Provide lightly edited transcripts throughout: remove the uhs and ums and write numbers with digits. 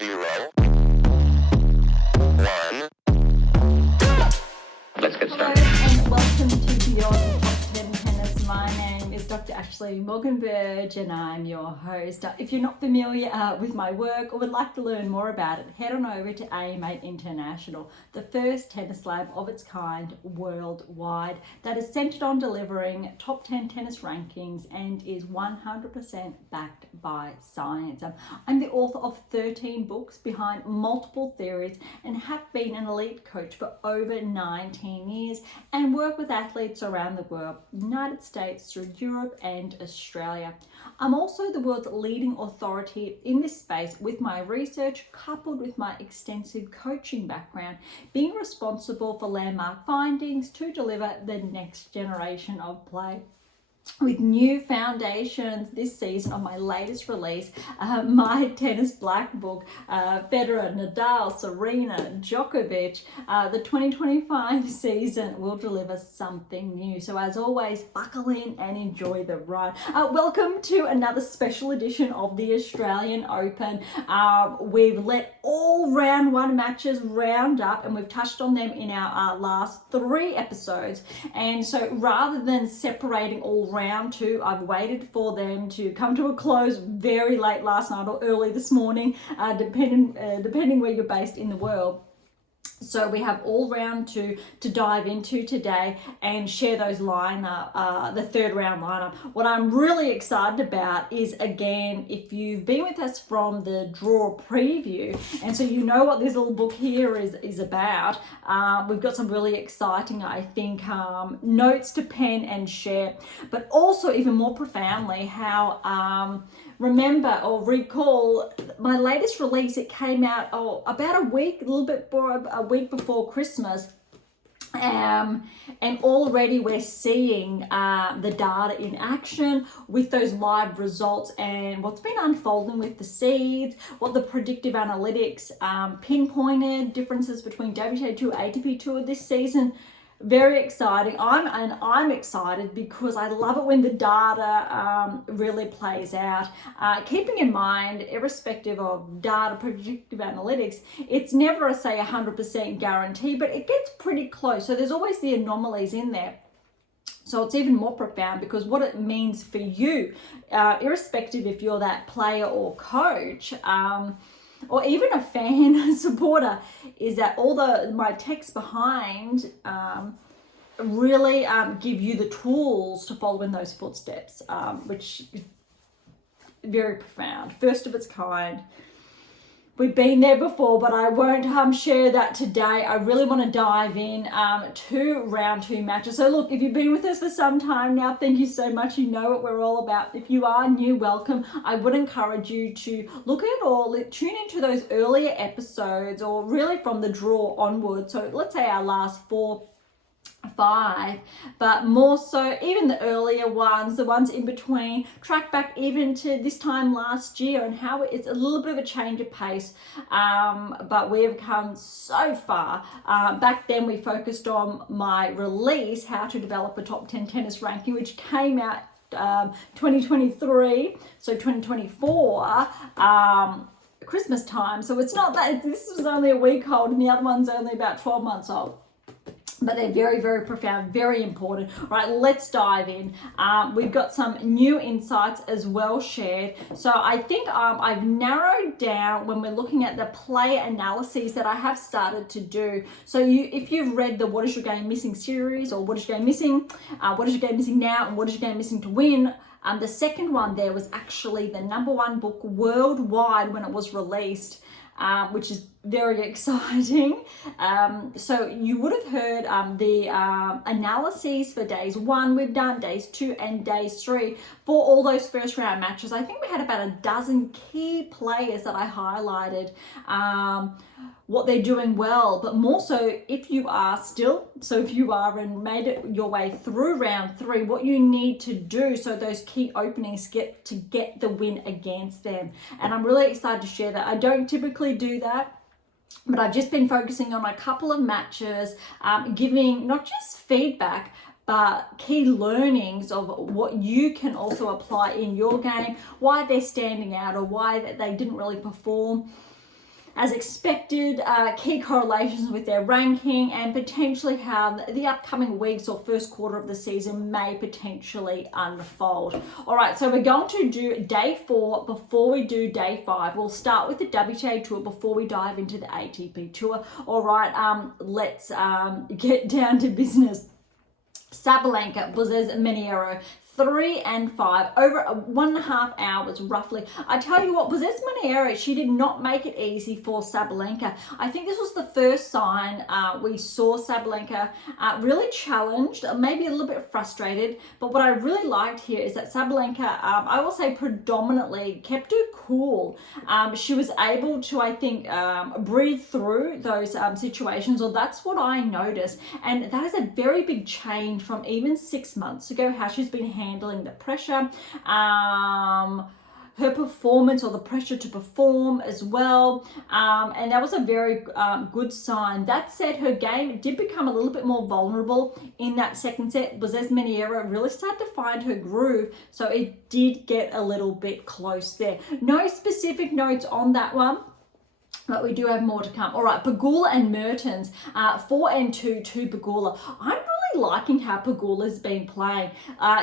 0, 1. Let's get started. Hello and welcome to Beyond Top 10 Tennis. My name is Dr. Dr Berge and I'm your host. If you're not familiar with my work or would like to learn more about it, head on over to AM8 International, the first tennis lab of its kind worldwide that is centered on delivering top 10 tennis rankings and is 100% backed by science. I'm the author of 13 books behind multiple theories and have been an elite coach for over 19 years and work with athletes around the world, United States through Europe and Australia. I'm also the world's leading authority in this space with my research coupled with my extensive coaching background, being responsible for landmark findings to deliver the next generation of play. With new foundations this season of my latest release, my tennis black book, Federer, Nadal, Serena, Djokovic, the 2025 season will deliver something new. So as always, buckle in and enjoy the ride. Welcome to another special edition of the Australian Open. We've let all round one matches round up and we've touched on them in our last 3 episodes. And so rather than separating all round 2, I've waited for them to come to a close very late last night or early this morning, depending where you're based in the world. So we have all round 2 to dive into today and share those lineup, the third round lineup. What I'm really excited about is, again, if you've been with us from the draw preview, and so you know what this little book here is about, we've got some really exciting, I think, notes to pen and share, but also even more profoundly how remember or recall my latest release. It came out about a week before Christmas, and already we're seeing the data in action with those live results and what's been unfolding with the seeds, what the predictive analytics pinpointed differences between WTA ATP Tour this season. Very exciting. I'm excited because I love it when the data really plays out. Keeping in mind, irrespective of data, predictive analytics, it's never a 100% guarantee, but it gets pretty close. So there's always the anomalies in there. So it's even more profound because what it means for you, irrespective if you're that player or coach, or even a fan supporter, is that all my text behind really give you the tools to follow in those footsteps, which is very profound, first of its kind. We've been there before, but I won't share that today. I really want to dive in to round 2 matches. So look, if you've been with us for some time now, thank you so much. You know what we're all about. If you are new, welcome. I would encourage you to look at or tune into those earlier episodes, or really from the draw onward. So let's say our last 4, 5, but more so even the earlier ones, the ones in between, track back even to this time last year and how it's a little bit of a change of pace, but we've come so far. Back then we focused on my release, How to Develop a Top 10 Tennis Ranking, which came out 2023, so 2024 Christmas time. So it's not that this was only a week old and the other one's only about 12 months old. But they're very, very profound, very important. All right, let's dive in. We've got some new insights as well shared. So I think I've narrowed down when we're looking at the player analyses that I have started to do. So if you've read the What Is Your Game Missing series, or What Is Your Game Missing, What Is Your Game Missing Now, and What Is Your Game Missing to Win, the second one there was actually the #1 book worldwide when it was released. Which is very exciting. So you would have heard the analyses for days 1 we've done, days 2 and days 3 for all those first round matches. I think we had about a dozen key players that I highlighted, what they're doing well, but more so if you are and made it your way through round 3, what you need to do so those key openings get the win against them. And I'm really excited to share that. I don't typically do that, but I've just been focusing on a couple of matches, giving not just feedback, but key learnings of what you can also apply in your game, why they're standing out or why they didn't really perform. as expected, key correlations with their ranking and potentially how the upcoming weeks or first quarter of the season may potentially unfold. All right, so we're going to do day 4 before we do day 5. We'll start with the WTA Tour before we dive into the ATP Tour. All right, let's get down to business. Sabalenka, Bozes-Maniero, 3 and 5, over 1.5 hours roughly. I tell you what, Bozes-Maniero, she did not make it easy for Sabalenka. I think this was the first sign we saw Sabalenka really challenged, maybe a little bit frustrated. But what I really liked here is that Sabalenka, I will say predominantly kept her cool. She was able to, I think, breathe through those situations, or that's what I noticed. And that is a very big change from even 6 months ago, how she's been handling the pressure, her performance, or the pressure to perform as well, and that was a very good sign. That said, her game did become a little bit more vulnerable in that second set. Bozes-Maniero really started to find her groove, so it did get a little bit close there. No specific notes on that one, but we do have more to come. All right, Pegula and Mertens, 4 and 2 to Pegula. I'm really liking how Pegula's been playing.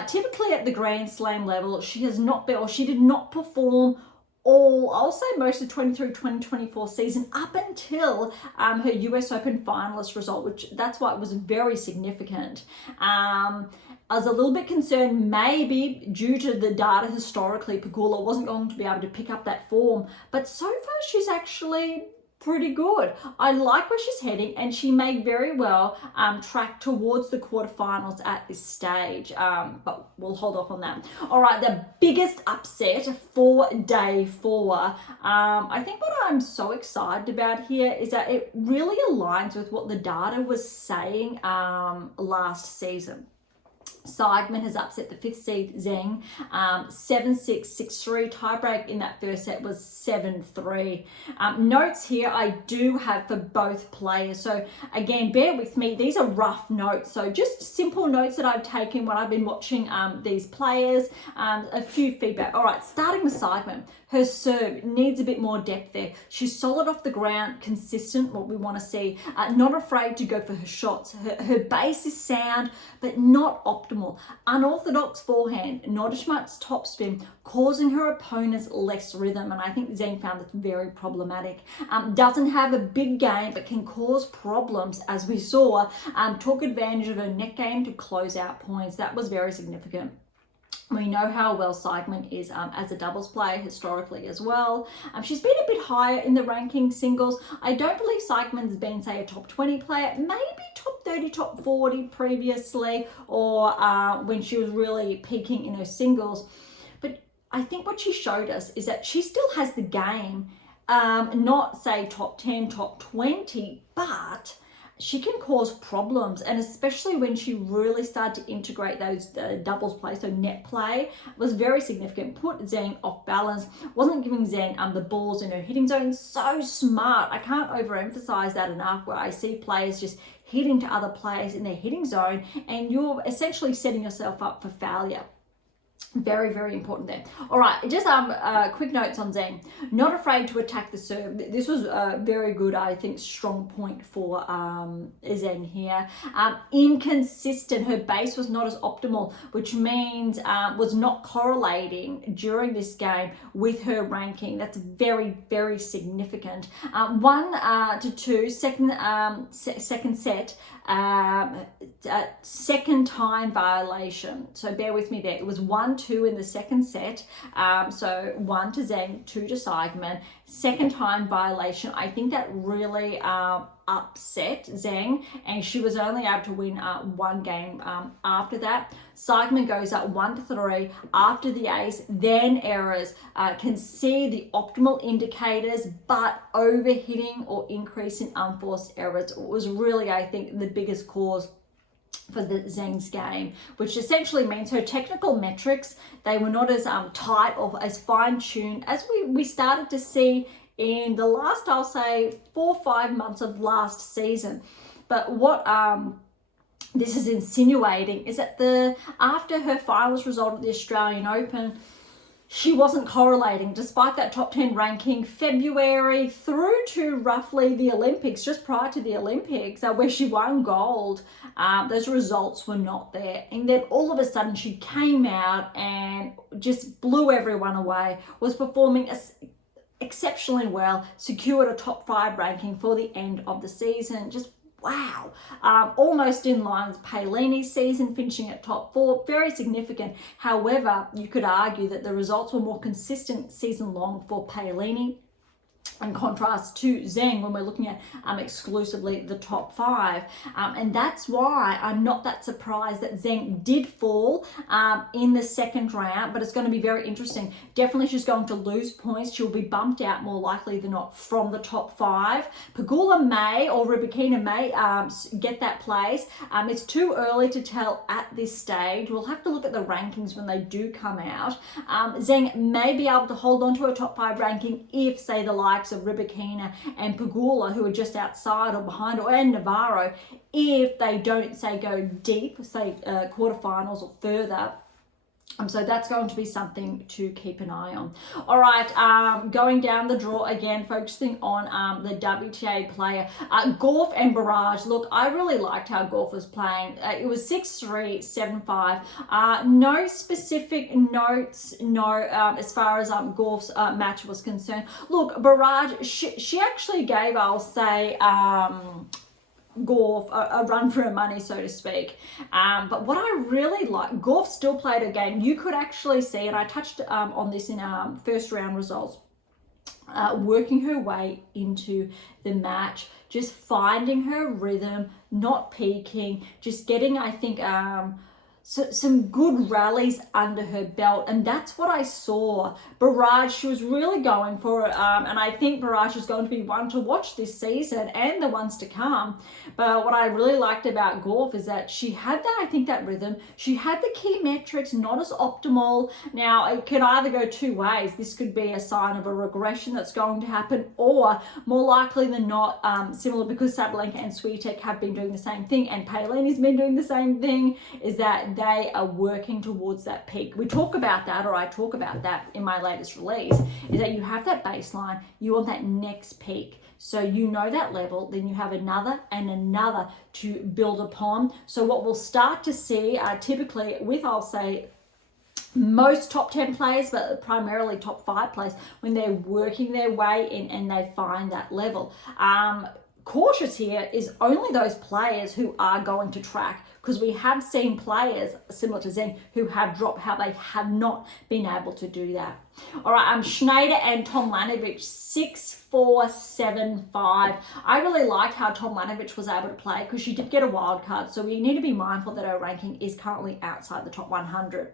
Typically at the Grand Slam level, she has not been, or she did not perform all, I'll say most of the 2023-2024 season up until her US Open finalist result, which that's why it was very significant. I was a little bit concerned, maybe due to the data historically, Pegula wasn't going to be able to pick up that form, but so far she's actually pretty good. I like where she's heading, and she may very well track towards the quarterfinals at this stage, but we'll hold off on that. All right, the biggest upset for day 4. I think what I'm so excited about here is that it really aligns with what the data was saying last season. Siegmund has upset the 5th seed Zheng, 7-6, 6-3. Tiebreak in that first set was 7-3. Notes here I do have for both players. So again, bear with me. These are rough notes. So just simple notes that I've taken when I've been watching these players. A few feedback. All right, starting with Siegmund. Her serve needs a bit more depth there. She's solid off the ground, consistent, what we want to see. Not afraid to go for her shots. Her base is sound, but not optimal. Unorthodox forehand, not as much topspin, causing her opponents less rhythm. And I think Zheng found this very problematic. Doesn't have a big game, but can cause problems, as we saw. Took advantage of her net game to close out points. That was very significant. We know how well Siegmund is as a doubles player historically as well. She's been a bit higher in the ranking singles. I don't believe Siegmund's been, say, a top 20 player, maybe top 30, top 40 previously, or when she was really peaking in her singles. But I think what she showed us is that she still has the game, not say top 10, top 20, but she can cause problems, and especially when she really started to integrate those doubles play, so net play was very significant. Put Zheng off balance, wasn't giving Zheng the balls in her hitting zone. So smart. I can't overemphasize that enough, where I see players just hitting to other players in their hitting zone, and you're essentially setting yourself up for failure. Very, very important there. All right, just quick notes on Zheng. Not afraid to attack the serve. This was a very good, I think, strong point for Zheng here. Inconsistent. Her base was not as optimal, which means was not correlating during this game with her ranking. That's very, very significant. 1-2, second set. Second time violation, so bear with me there. It was 1-2 in the second set, so 1 to Zheng, 2 to Siegmund. Second time violation. I think that really upset Zheng, and she was only able to win one game after that. Siegmund goes up 1-3 after the ace, then errors. Can see the optimal indicators, but overhitting or increase in unforced errors was really, I think, the biggest cause for the Zheng's game, which essentially means her technical metrics, they were not as tight or as fine-tuned as we started to see in the last, I'll say, 4 or 5 months of last season. But what this is insinuating is that after her finals result at the Australian Open, she wasn't correlating despite that top 10 ranking February through to roughly the Olympics, just prior to the Olympics, where she won gold. Those results were not there. And then all of a sudden she came out and just blew everyone away, was performing exceptionally well, secured a top 5 ranking for the end of the season. Just wow, almost in line with Paolini's season, finishing at top 4, very significant. However, you could argue that the results were more consistent season long for Paolini, in contrast to Zheng when we're looking at exclusively the top 5. And that's why I'm not that surprised that Zheng did fall in the second round, but it's going to be very interesting. Definitely she's going to lose points. She'll be bumped out more likely than not from the top 5. Pegula may, or Rybakina may get that place. It's too early to tell at this stage. We'll have to look at the rankings when they do come out. Zheng may be able to hold on to a top 5 ranking if, say, the likes of Rybakina and Pegula, who are just outside or behind, and Navarro, if they don't, say, go deep, say quarterfinals or further. So that's going to be something to keep an eye on. All right, going down the draw again, focusing on the WTA player. Gauff and Berge. Look, I really liked how Gauff was playing. It was 6-3, 7-5. No specific notes, as far as Gauff's match was concerned. Look, Berge, she actually gave, I'll say, Gauff a run for her money, so to speak. But what I really like, Gauff still played a game. You could actually see, and I touched on this in our first round results, working her way into the match, just finding her rhythm, not peaking, just getting, I think, some good rallies under her belt, and that's what I saw. Berge, she was really going for it, and I think Berge is going to be one to watch this season and the ones to come. But what I really liked about Gauff is that she had that, I think, that rhythm. She had the key metrics, not as optimal. Now, it could either go two ways. This could be a sign of a regression that's going to happen, or more likely than not, similar, because Sabalenka and Swiatek have been doing the same thing, and Paolini's been doing the same thing, is that they are working towards that peak. We talk about that, or I talk about that in my latest release, is that you have that baseline, you want that next peak. So you know that level, then you have another and another to build upon. So what we'll start to see typically with, I'll say, most top 10 players, but primarily top 5 players, when they're working their way in and they find that level. Cautious here is only those players who are going to track, because we have seen players similar to Zheng who have dropped, how they have not been able to do that. All right, Shnaider and Tomljanovic, 6-4, 7-5. I really liked how Tomljanovic was able to play, because she did get a wild card, so we need to be mindful that her ranking is currently outside the top 100.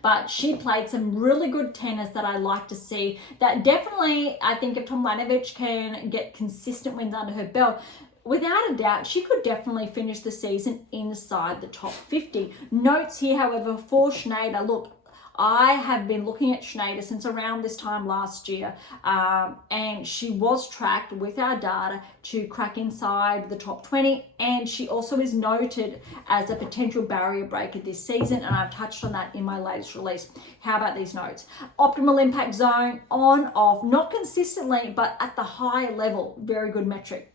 But she played some really good tennis that I like to see. That definitely, I think, if Tomljanovic can get consistent wins under her belt, without a doubt, she could definitely finish the season inside the top 50. Notes here, however, for Shnaider. Look, I have been looking at Shnaider since around this time last year, and she was tracked with our data to crack inside the top 20, and she also is noted as a potential barrier breaker this season, and I've touched on that in my latest release. How about these notes? Optimal impact zone, on, off, not consistently, but at the high level, very good metric.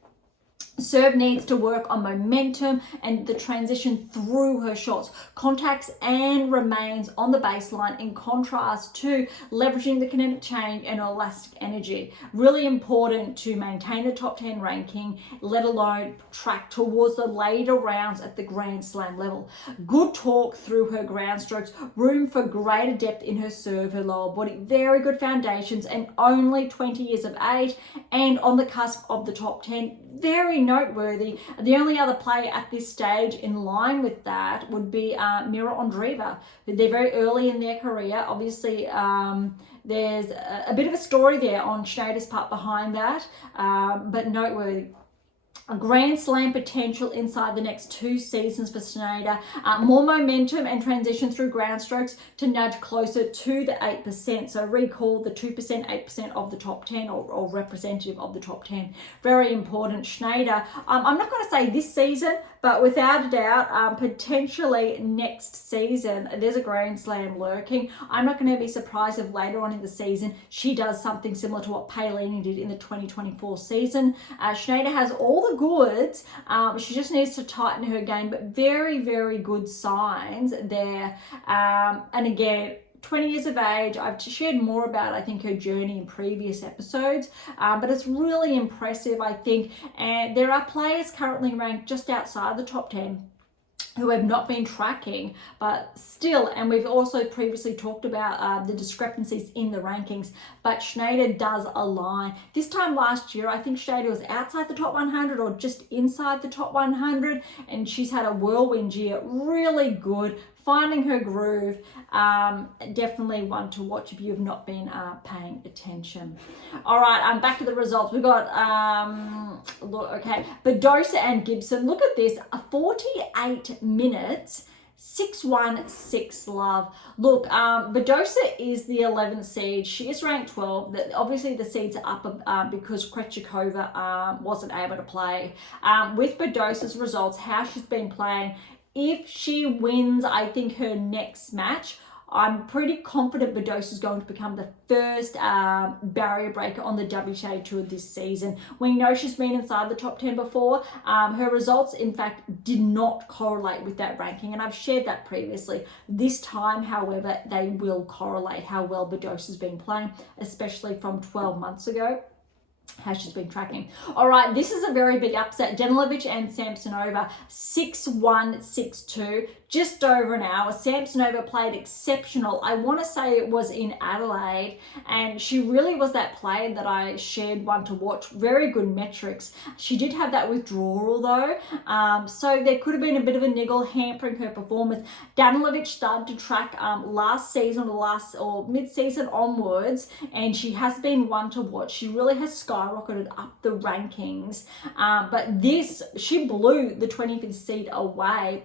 Serve needs to work on momentum and the transition through her shots. Contacts and remains on the baseline, in contrast to leveraging the kinetic change and elastic energy. Really important to maintain the top 10 ranking, let alone track towards the later rounds at the Grand Slam level. Good torque through her ground strokes, room for greater depth in her serve, her lower body. Very good foundations, and only 20 years of age, and on the cusp of the top 10. Very noteworthy. The only other player at this stage in line with that would be Mira Andreeva. They're very early in their career. Obviously, there's a bit of a story there on Schneider's part behind that, but noteworthy. a Grand Slam potential inside the next 2 seasons for Shnaider. More momentum and transition through ground strokes to nudge closer to the 8%. So recall the 2%, 8% of the top 10 or representative of the top 10. Very important. Shnaider, I'm not going to say this season, but without a doubt, potentially next season, there's a Grand Slam lurking. I'm not going to be surprised if later on in the season she does something similar to what Palini did in the 2024 season. Shnaider has all the goods. She just needs to tighten her game, but very, very good signs there. And again, 20 years of age. I've shared more about, I think, her journey in previous episodes, but it's really impressive, I think. And there are players currently ranked just outside the top 10 who have not been tracking, but still, and we've also previously talked about the discrepancies in the rankings, but Shnaider does align. This time last year, I think Shnaider was outside the top 100 or just inside the top 100, and she's had a whirlwind year, really good, finding her groove. Definitely one to watch if you have not been paying attention. All right, back to the results. We got Badosa and Gibson. Look at this, 48 minutes. 6-1, 6 love. Look, Badosa is the 11th seed. She is ranked 12. Obviously, the seeds are up because Krejcikova wasn't able to play. With Badosa's results, how she's been playing, if she wins, I think, her next match, I'm pretty confident Badosa is going to become the first barrier breaker on the WTA Tour this season. We know she's been inside the top 10 before. Her results, in fact, did not correlate with that ranking, and I've shared that previously. This time, however, they will correlate how well Badosa's been playing, especially from 12 months ago, how she's been tracking. All right, this is a very big upset. Danilovic and Samsonova, 6-1, 6-2, just over an hour. Samsonova played exceptional. I want to say it was in Adelaide, and she really was that player that I shared one to watch. Very good metrics. She did have that withdrawal though, so there could have been a bit of a niggle hampering her performance. Danilovic started to track last season or mid-season onwards, and she has been one to watch. She really has skyrocketed up the rankings, but she blew the 25th seed away.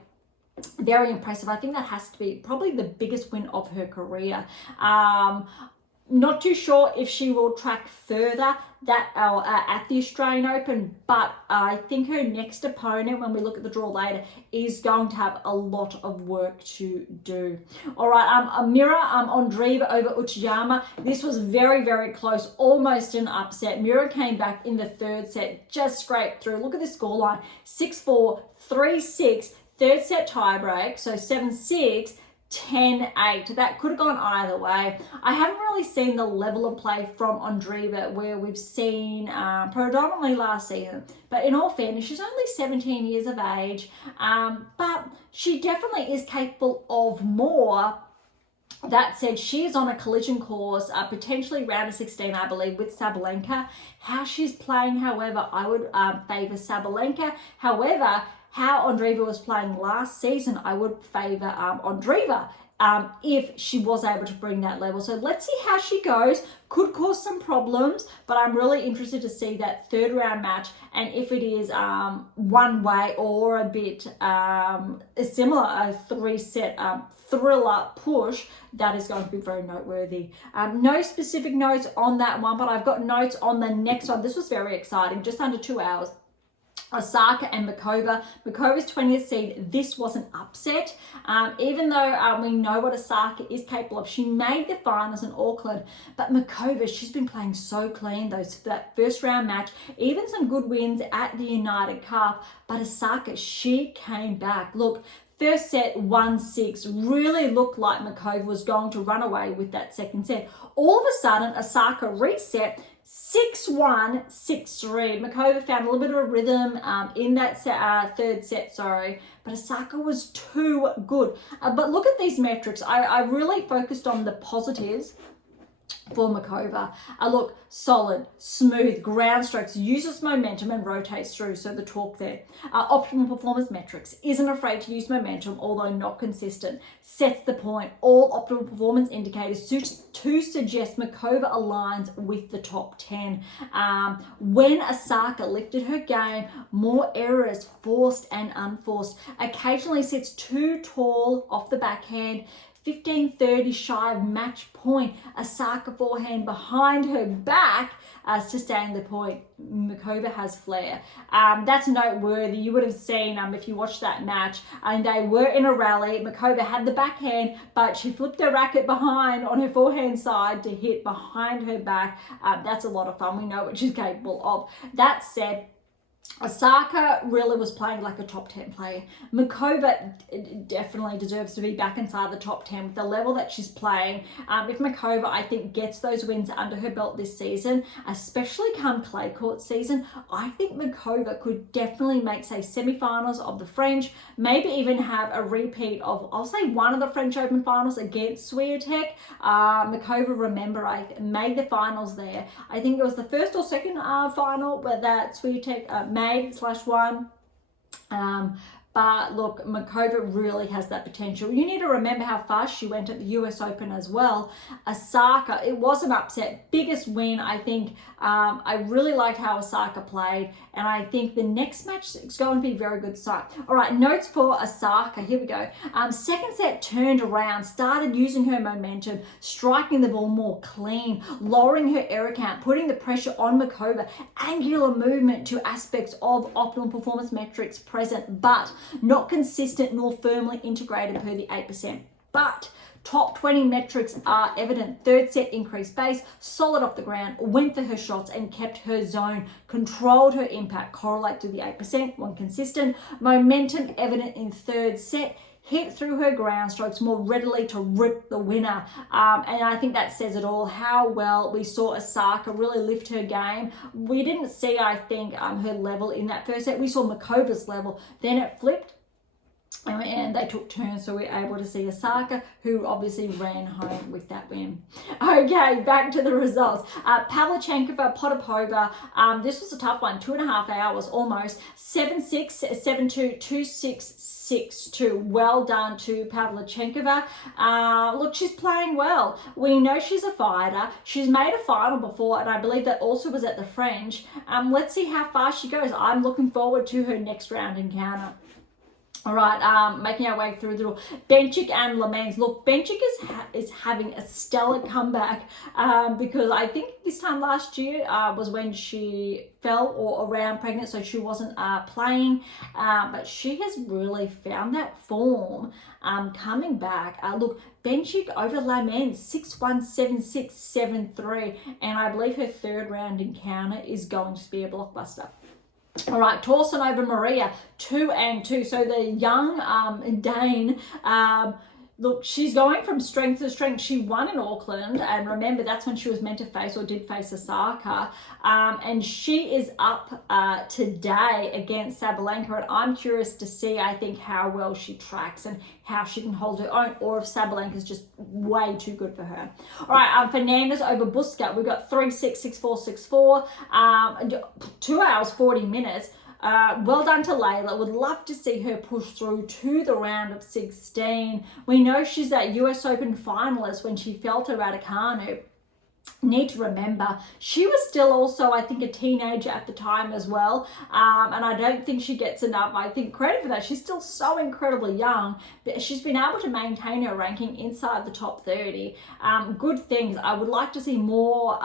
Very impressive. I think that has to be probably the biggest win of her career. Not too sure if she will track further at the Australian Open, but I think her next opponent, when we look at the draw later, is going to have a lot of work to do. All right, Mira Andreeva over Uchiyama. This was very, very close, almost an upset. Mira came back in the third set, just scraped through. Look at this scoreline, 6-4, 3-6. Third set tiebreak, so 7-6, 10-8. That could have gone either way. I haven't really seen the level of play from Andreeva where we've seen predominantly last season. But in all fairness, she's only 17 years of age, but she definitely is capable of more. That said, she is on a collision course, potentially round of 16, I believe, with Sabalenka. How she's playing, however, I would favour Sabalenka. However, how Andreeva was playing last season, I would favour Andreeva if she was able to bring that level. So let's see how she goes. Could cause some problems, but I'm really interested to see that third round match, and if it is one way or a bit similar, a 3-set thriller push, that is going to be very noteworthy. No specific notes on that one, but I've got notes on the next one. This was very exciting, just under 2 hours. Osaka and Muchova. Muchova's 20th seed. This was an upset. Even though we know what Osaka is capable of, she made the finals in Auckland, but Muchova, she's been playing so clean that first round match, even some good wins at the United Cup, but Osaka, she came back. Look, first set 1-6, really looked like Muchova was going to run away with that second set. All of a sudden, Osaka reset 6-1, 6-3. Muchova found a little bit of a rhythm in that third set, but Osaka was too good. But look at these metrics. I really focused on the positives for Muchova. Look, solid, smooth, ground strokes, uses momentum and rotates through, so the torque there. Optimal performance metrics, isn't afraid to use momentum, although not consistent. Sets the point. All optimal performance indicators to suggest Muchova aligns with the top 10. When Osaka lifted her game, more errors, forced and unforced. Occasionally sits too tall off the backhand. 15-30 shy of match point. Osaka forehand behind her back sustained the point. Muchova has flair. That's noteworthy. You would have seen if you watched that match, and they were in a rally. Muchova had the backhand, but she flipped her racket behind on her forehand side to hit behind her back. That's a lot of fun. We know what she's capable of. That said, Osaka really was playing like a top 10 player. Muchova definitely deserves to be back inside the top 10 with the level that she's playing. If Muchova, I think, gets those wins under her belt this season, especially come clay court season, I think Muchova could definitely make, say, semi-finals of the French, maybe even have a repeat of, I'll say, one of the French Open finals against Swiatek. Muchova, remember, I made the finals there. I think it was the first or second final where that Swiatek made/won. But look, Muchova really has that potential. You need to remember how fast she went at the US Open as well. Osaka, it was an upset. Biggest win, I think. I really liked how Osaka played, and I think the next match is going to be a very good sight. All right, notes for Osaka. Here we go. Second set turned around, started using her momentum, striking the ball more clean, lowering her error count, putting the pressure on Muchova. Angular movement to aspects of optimal performance metrics present, but not consistent nor firmly integrated per the 8%. But top 20 metrics are evident. Third set increased base, solid off the ground, went for her shots and kept her zone, controlled her impact, correlate to the 8%, one consistent. Momentum evident in third set, hit through her ground strokes more readily to rip the winner. And I think that says it all, how well we saw Osaka really lift her game. We didn't see, I think, her level in that first set. We saw Muchova's level. Then it flipped, and they took turns, so we were able to see Osaka, who obviously ran home with that win. Okay, back to the results. Pavlyuchenkova, Potapova, this was a tough one, 2.5 hours almost, 7-6, 7-2, 2-6, 6-2. Well done to Pavlyuchenkova. Look, she's playing well. We know she's a fighter. She's made a final before, and I believe that also was at the French. Let's see how far she goes. I'm looking forward to her next round encounter. All right, making our way through the door. Bencic and Lemans. Look, Bencic is having a stellar comeback because I think this time last year was when she fell or around pregnant, so she wasn't playing. But she has really found that form coming back. Look, Bencic over Lemans, 6-1, 7-6, 7-3. And I believe her third round encounter is going to be a blockbuster. All right, Torsen over Maria, 2-2. So the young Dane, look, she's going from strength to strength. She won in Auckland, and remember, that's when she was meant to face or did face Osaka. And she is up today against Sabalenka, and I'm curious to see, I think, how well she tracks and how she can hold her own, or if Sabalenka is just way too good for her. All right, Fernandez over Buska. We've got 3-6, 6-4, 6-4, 2 hours, 40 minutes. Well done to Layla. Would love to see her push through to the round of 16. We know she's that US Open finalist when she fell to Radacanu. Need to remember, she was still also, I think, a teenager at the time as well. And I don't think she gets enough, I think, credit for that. She's still so incredibly young, but she's been able to maintain her ranking inside the top 30. Good things. I would like to see more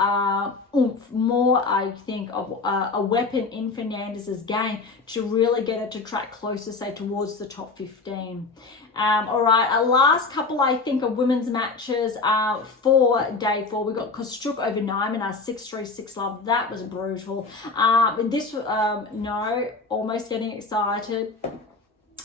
oomph, more, I think, of a weapon in Fernandez's game to really get her to track closer, say, towards the top 15. All right, our last couple, I think, of women's matches for day 4. We got Kostyuk over Nyman, 6-3, 6-love. That was brutal. This, no, almost getting excited.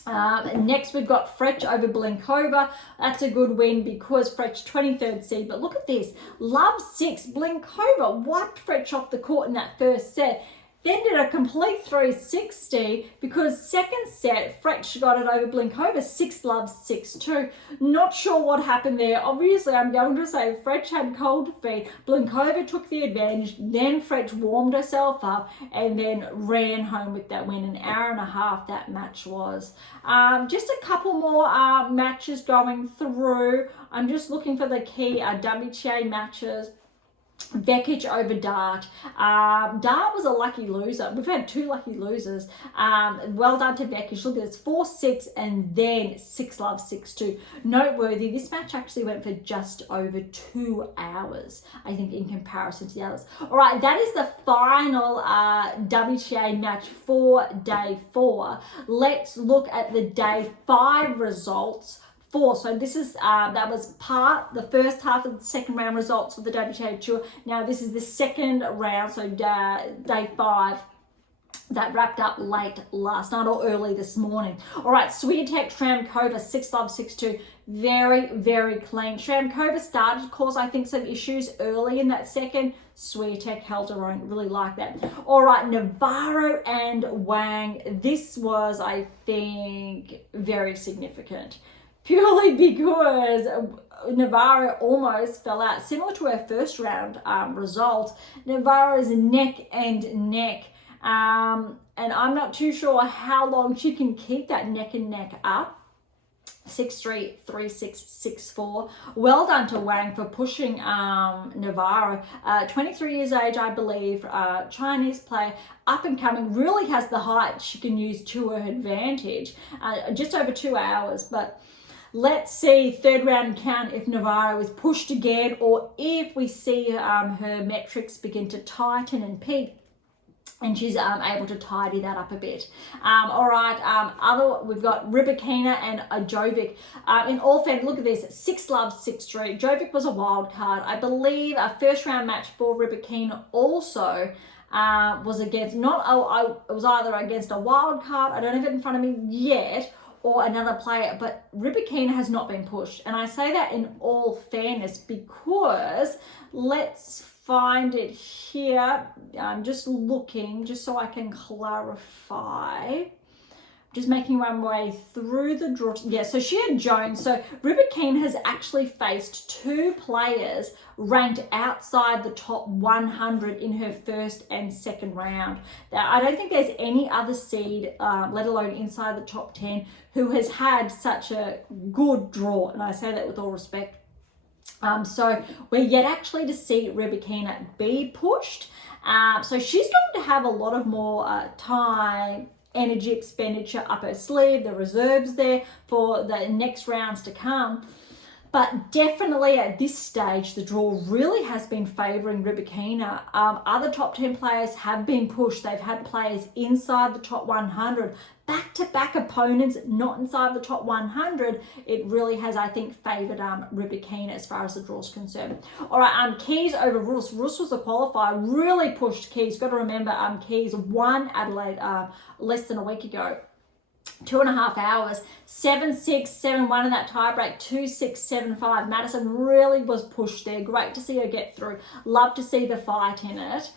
Next, we've got Frech over Blinkova. That's a good win because Frech 23rd seed. But look at this. Love 6, Blinkova wiped Frech off the court in that first set. Then did a complete 360 because second set, Fretch got it over Blinkova, 6-love, 6-2. Not sure what happened there. Obviously, I'm going to say Fretch had cold feet. Blinkova took the advantage. Then Fretch warmed herself up and then ran home with that win. An hour and a half that match was. Just a couple more matches going through. I'm just looking for the key WTA matches. Vekic over Dart. Dart was a lucky loser. We've had 2 lucky losers. Well done to Vekic. Look at this, 4-6 and then 6-love, 6-2. Noteworthy, this match actually went for just over 2 hours, I think, in comparison to the others. All right, that is the final WTA match for day 4. Let's look at the day 5 results. So this is that was the first half of the second round results for the WTA Tour. Now this is the second round, so day 5. That wrapped up late last night or early this morning. All right, Swiatek, Shramkova, 6-love, 6-2. Very, very clean. Shramkova started to cause, I think, some issues early in that second. Swiatek held her own, really like that. All right, Navarro and Wang. This was, I think, very significant. Purely because Navarro almost fell out. Similar to her first round result, Navarro's neck and neck. And I'm not too sure how long she can keep that neck and neck up. 6-3, 3-6, 6-4. Well done to Wang for pushing Navarro. 23 years age, I believe. Chinese player, up and coming, really has the height she can use to her advantage. Just over 2 hours, but let's see third round count if Navarro is pushed again or if we see her metrics begin to tighten and peak and she's able to tidy that up a bit. All right, we've got Rybakina and Djokovic. In all fairness, look at this, 6-love, 6-3. Djokovic was a wild card. I believe a first round match for Rybakina also was against, it was either against a wild card, I don't have it in front of me yet, or another player, but Rybakina has not been pushed. And I say that in all fairness because let's find it here. I'm just looking, just so I can clarify. Just making my way through the draw. Yeah, so she had Jones. So Rybakina has actually faced 2 players ranked outside the top 100 in her first and second round. Now, I don't think there's any other seed, let alone inside the top 10, who has had such a good draw. And I say that with all respect. So we're yet actually to see Rybakina be pushed. So she's going to have a lot of more time, energy expenditure up her sleeve, the reserves there for the next rounds to come. But definitely at this stage, the draw really has been favouring Rybakina. Other top 10 players have been pushed. They've had players inside the top 100. Back-to-back opponents not inside the top 100. It really has, I think, favoured Rybakina as far as the draw is concerned. All right, Keys over Rus. Rus was the qualifier. Really pushed Keys. Got to remember, Keys won Adelaide less than a week ago. 2.5 hours, 7-6, 7-1 in that tiebreak, 2-6, 7-5. Madison really was pushed there. Great to see her get through. Love to see the fight in it,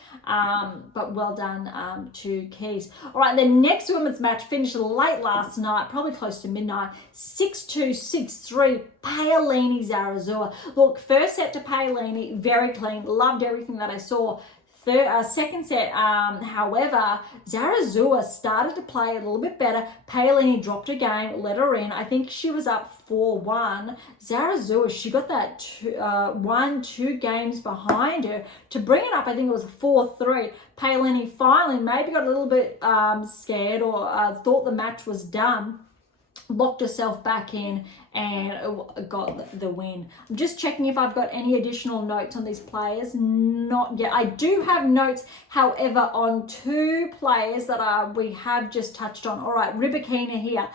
but well done to Keys. All right, the next women's match finished late last night, probably close to midnight, 6-2, 6-3, Paolini Zarazua. Look, first set to Paolini, very clean. Loved everything that I saw. Second set, however, Zarazua started to play a little bit better. Paolini dropped a game, let her in. I think she was up 4-1. Zarazua, she got that 1-2 games behind her to bring it up. I think it was 4-3. Paolini finally maybe got a little bit scared or thought the match was done. Locked herself back in and got the win. I'm just checking if I've got any additional notes on these players. Not yet. I do have notes, however, on 2 players that we have just touched on. All right, Rybakina here.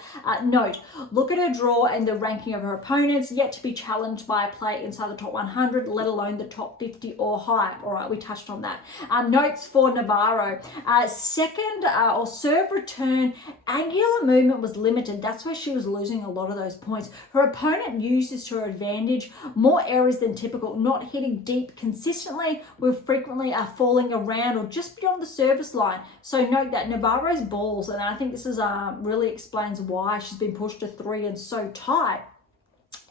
Note, look at her draw and the ranking of her opponents, yet to be challenged by a player inside the top 100, let alone the top 50 or higher. All right, we touched on that. Notes for Navarro. Second or serve return, angular movement was limited. That's where she was losing a lot of those points. Her opponent used this to her advantage. More errors than typical, not hitting deep consistently, with frequently falling around or just beyond the service line. So note that Navarro's balls, and I think this is really explains why she's been pushed to 3 and so tight.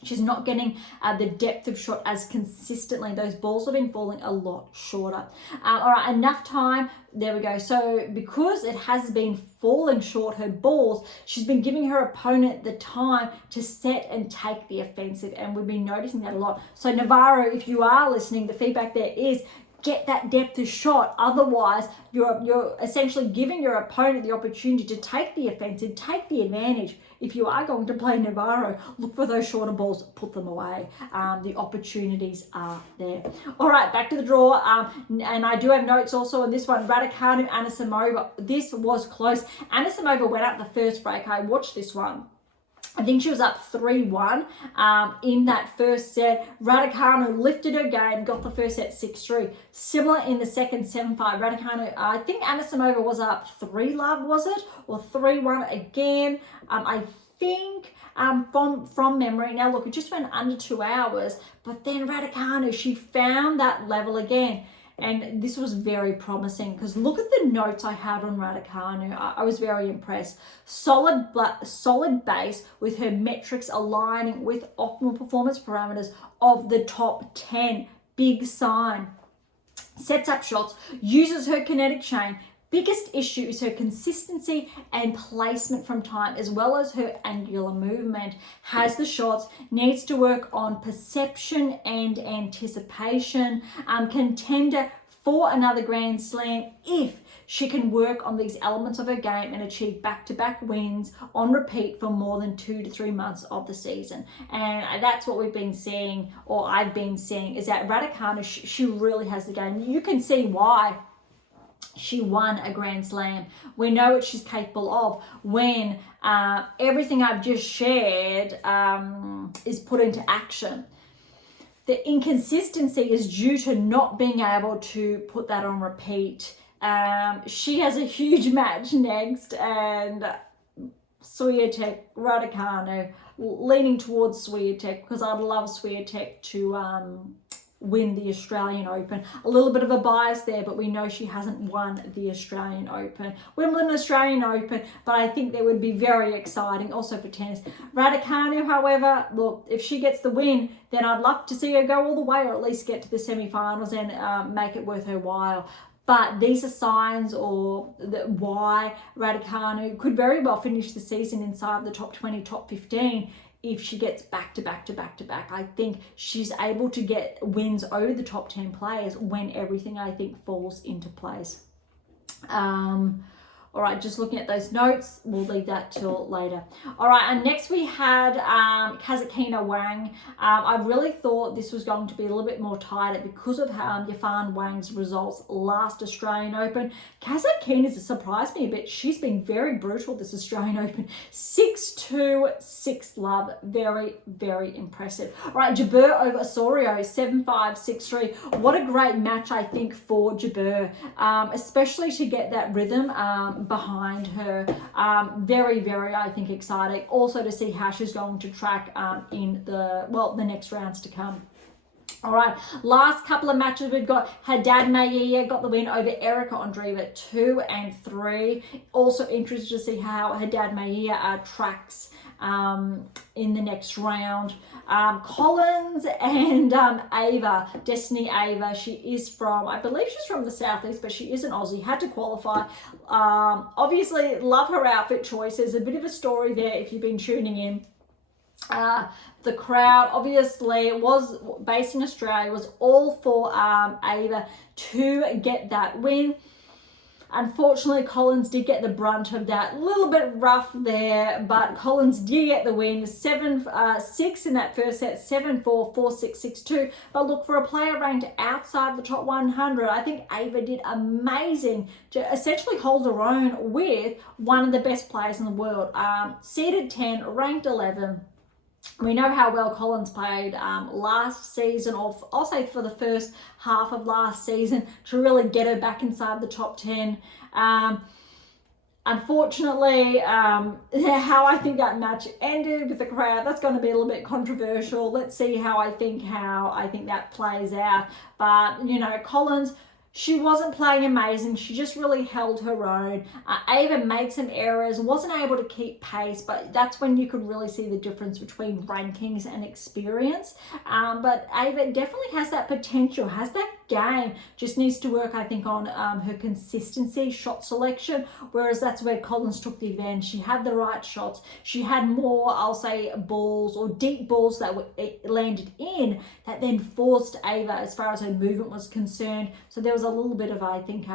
She's not getting the depth of shot as consistently. Those balls have been falling a lot shorter. All right, enough time. There we go. So because it has been falling short, her balls, she's been giving her opponent the time to set and take the offensive. And we've been noticing that a lot. So Navarro, if you are listening, the feedback there is, get that depth of shot. Otherwise, you're essentially giving your opponent the opportunity to take the offensive, take the advantage. If you are going to play Navarro, look for those shorter balls, put them away. The opportunities are there. All right, back to the draw. And I do have notes also on this one. Radacanu, Anisimova. This was close. Anisimova went out the first break. I watched this one. I think she was up 3-1 in that first set. Radacanu lifted her game, got the first set 6-3. Similar in the second, 7-5. Radacanu, I think Anisimova was up 3-love, was it? Or 3-1 again. I think from memory. Now look, it just went under 2 hours. But then Radacanu, she found that level again. And this was very promising because look at the notes I had on Radacanu. I was very impressed. Solid base with her metrics aligning with optimal performance parameters of the top 10. Big sign. Sets up shots, uses her kinetic chain. Biggest issue is her consistency and placement from time, as well as her angular movement. Has the shots, needs to work on perception and anticipation. Contender for another Grand Slam if she can work on these elements of her game and achieve back-to-back wins on repeat for more than 2 to 3 months of the season. And that's what we've been seeing, or I've been seeing, is that Radacanu, she really has the game. You can see why she won a Grand Slam. We know what she's capable of when everything I've just shared is put into action. The inconsistency is due to not being able to put that on repeat. She has a huge match next, and Swiatek, Radacanu, leaning towards Swiatek because I'd love Swiatek to win the Australian Open. A little bit of a bias there, but we know she hasn't won the Australian Open. Wimbledon, Australian Open, but I think that would be very exciting also for tennis. Radacanu, however, look, if she gets the win, then I'd love to see her go all the way or at least get to the semi-finals and make it worth her while. But these are signs or why Radacanu could very well finish the season inside the top 20, top 15 if she gets back to back to back to back. I think she's able to get wins over the top 10 players when everything, I think, falls into place. All right, just looking at those notes, we'll leave that till later. All right, and next we had Kazakhina Wang. I really thought this was going to be a little bit more tighter because of Yafan Wang's results last Australian Open. Kazakhina has surprised me a bit. She's been very brutal this Australian Open. 6-2, 6-love. Very, very impressive. All right, Jabeur over Osorio, 7-5, 6-3. What a great match, I think, for Jabeur, especially to get that rhythm behind her. Very, very, I think, exciting. Also to see how she's going to track in the next rounds to come. All right, last couple of matches we've got. Haddad Maia got the win over Erica Andreeva, 2 and 3. Also interested to see how Haddad Maia tracks in the next round. Collins and Ava, Destiny Ava, she is from, I believe she's from the Southeast, but she is an Aussie, had to qualify. Obviously, love her outfit choices. A bit of a story there if you've been tuning in. The crowd, obviously, was based in Australia, was all for Ava to get that win. Unfortunately, Collins did get the brunt of that. A little bit rough there, but Collins did get the win. 7-6 in that first set, 7-4, 4-6, 6-2. But look, for a player ranked outside the top 100, I think Ava did amazing to essentially hold her own with one of the best players in the world. Seeded 10, ranked 11. We know how well Collins played last season, or I'll say for the first half of last season, to really get her back inside the top 10. Unfortunately, how I think that match ended with the crowd, that's going to be a little bit controversial. Let's see how I think that plays out. But, you know, Collins, she wasn't playing amazing. She just really held her own. Ava made some errors, wasn't able to keep pace, but that's when you could really see the difference between rankings and experience. But Ava definitely has that potential, has that game, just needs to work, I think, on her consistency, shot selection, whereas that's where Collins took the advantage. She had the right shots. She had more, I'll say, balls or deep balls that landed in that then forced Ava as far as her movement was concerned. So there was a little bit of, I think,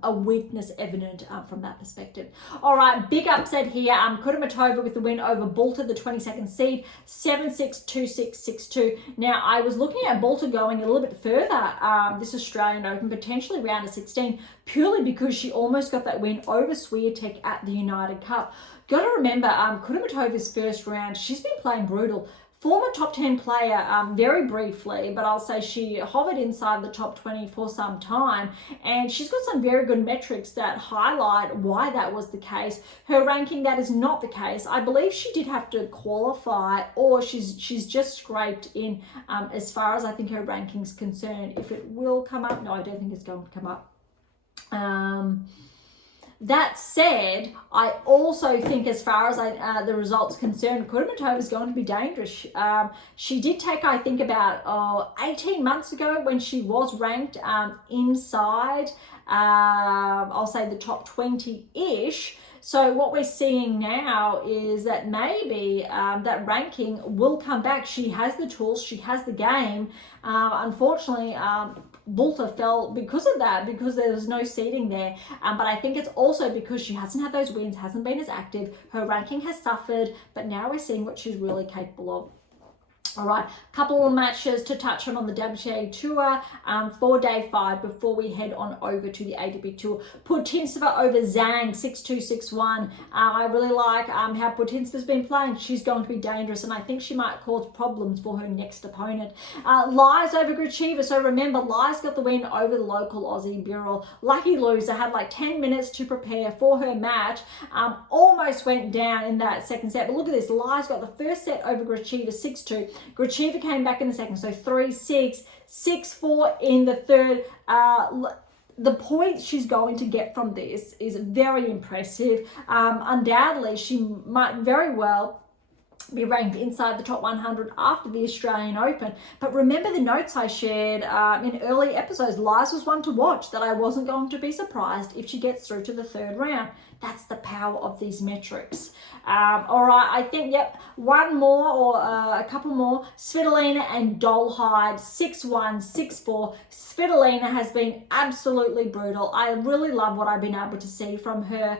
a weakness evident from that perspective. All right, big upset here. Muchova with the win over Balta, the 22nd seed, 7-6, 2-6, 6-2. Now, I was looking at Balta going a little bit further this Australian Open, potentially round of 16, purely because she almost got that win over Swiatek at the United Cup. Got to remember, Kudermetova's first round, she's been playing brutal. Former top 10 player, very briefly, but I'll say she hovered inside the top 20 for some time, and she's got some very good metrics that highlight why that was the case. Her ranking, that is not the case. I believe she did have to qualify, or she's just scraped in as far as I think her ranking's concerned. If it will come up, no, I don't think it's going to come up. That said, I also think as far as the results concerned, Kudermetova is going to be dangerous. She did take, I think, about 18 months ago when she was ranked inside, I'll say the top 20-ish. So what we're seeing now is that maybe that ranking will come back. She has the tools, she has the game. Unfortunately, Balta fell because of that, because there was no seeding there. But I think it's also because she hasn't had those wins, hasn't been as active. Her ranking has suffered, but now we're seeing what she's really capable of. All right, a couple of matches to touch on the WTA Tour for day 5 before we head on over to the ATP Tour. Putintseva over Zheng, 6-2, 6-1. I really like how Putintseva's been playing. She's going to be dangerous, and I think she might cause problems for her next opponent. Lies over Gracheva. So remember, Lies got the win over the local Aussie Burrell. Lucky loser, had like 10 minutes to prepare for her match. Almost went down in that second set, but look at this. Lies got the first set over Gracheva, 6-2. Gracheva came back in the second, so 3-6, 6-4 in the third. The points she's going to get from this is very impressive. Undoubtedly, she might very well be ranked inside the top 100 after the Australian Open. But remember the notes I shared in early episodes. Lies was one to watch that I wasn't going to be surprised if she gets through to the third round. That's the power of these metrics. All right, I think, yep, one more or a couple more. Svitolina and Dolhide, 6-1, 6-4. Svitolina has been absolutely brutal. I really love what I've been able to see from her.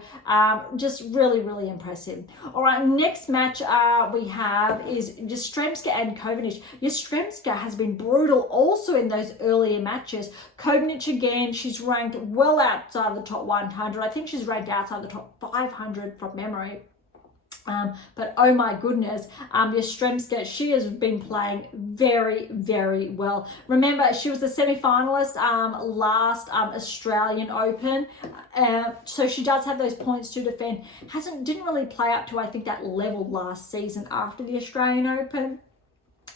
Just really, really impressive. All right, next match we have is Yastremska and Kovanic. Yastremska has been brutal also in those earlier matches. Kovanic again, she's ranked well outside the top 100. I think she's ranked outside the top 500 from memory. But oh my goodness, Yastremska, she has been playing very, very well. Remember, she was a semi-finalist last Australian Open, so she does have those points to defend. Didn't really play up to, I think, that level last season after the Australian Open.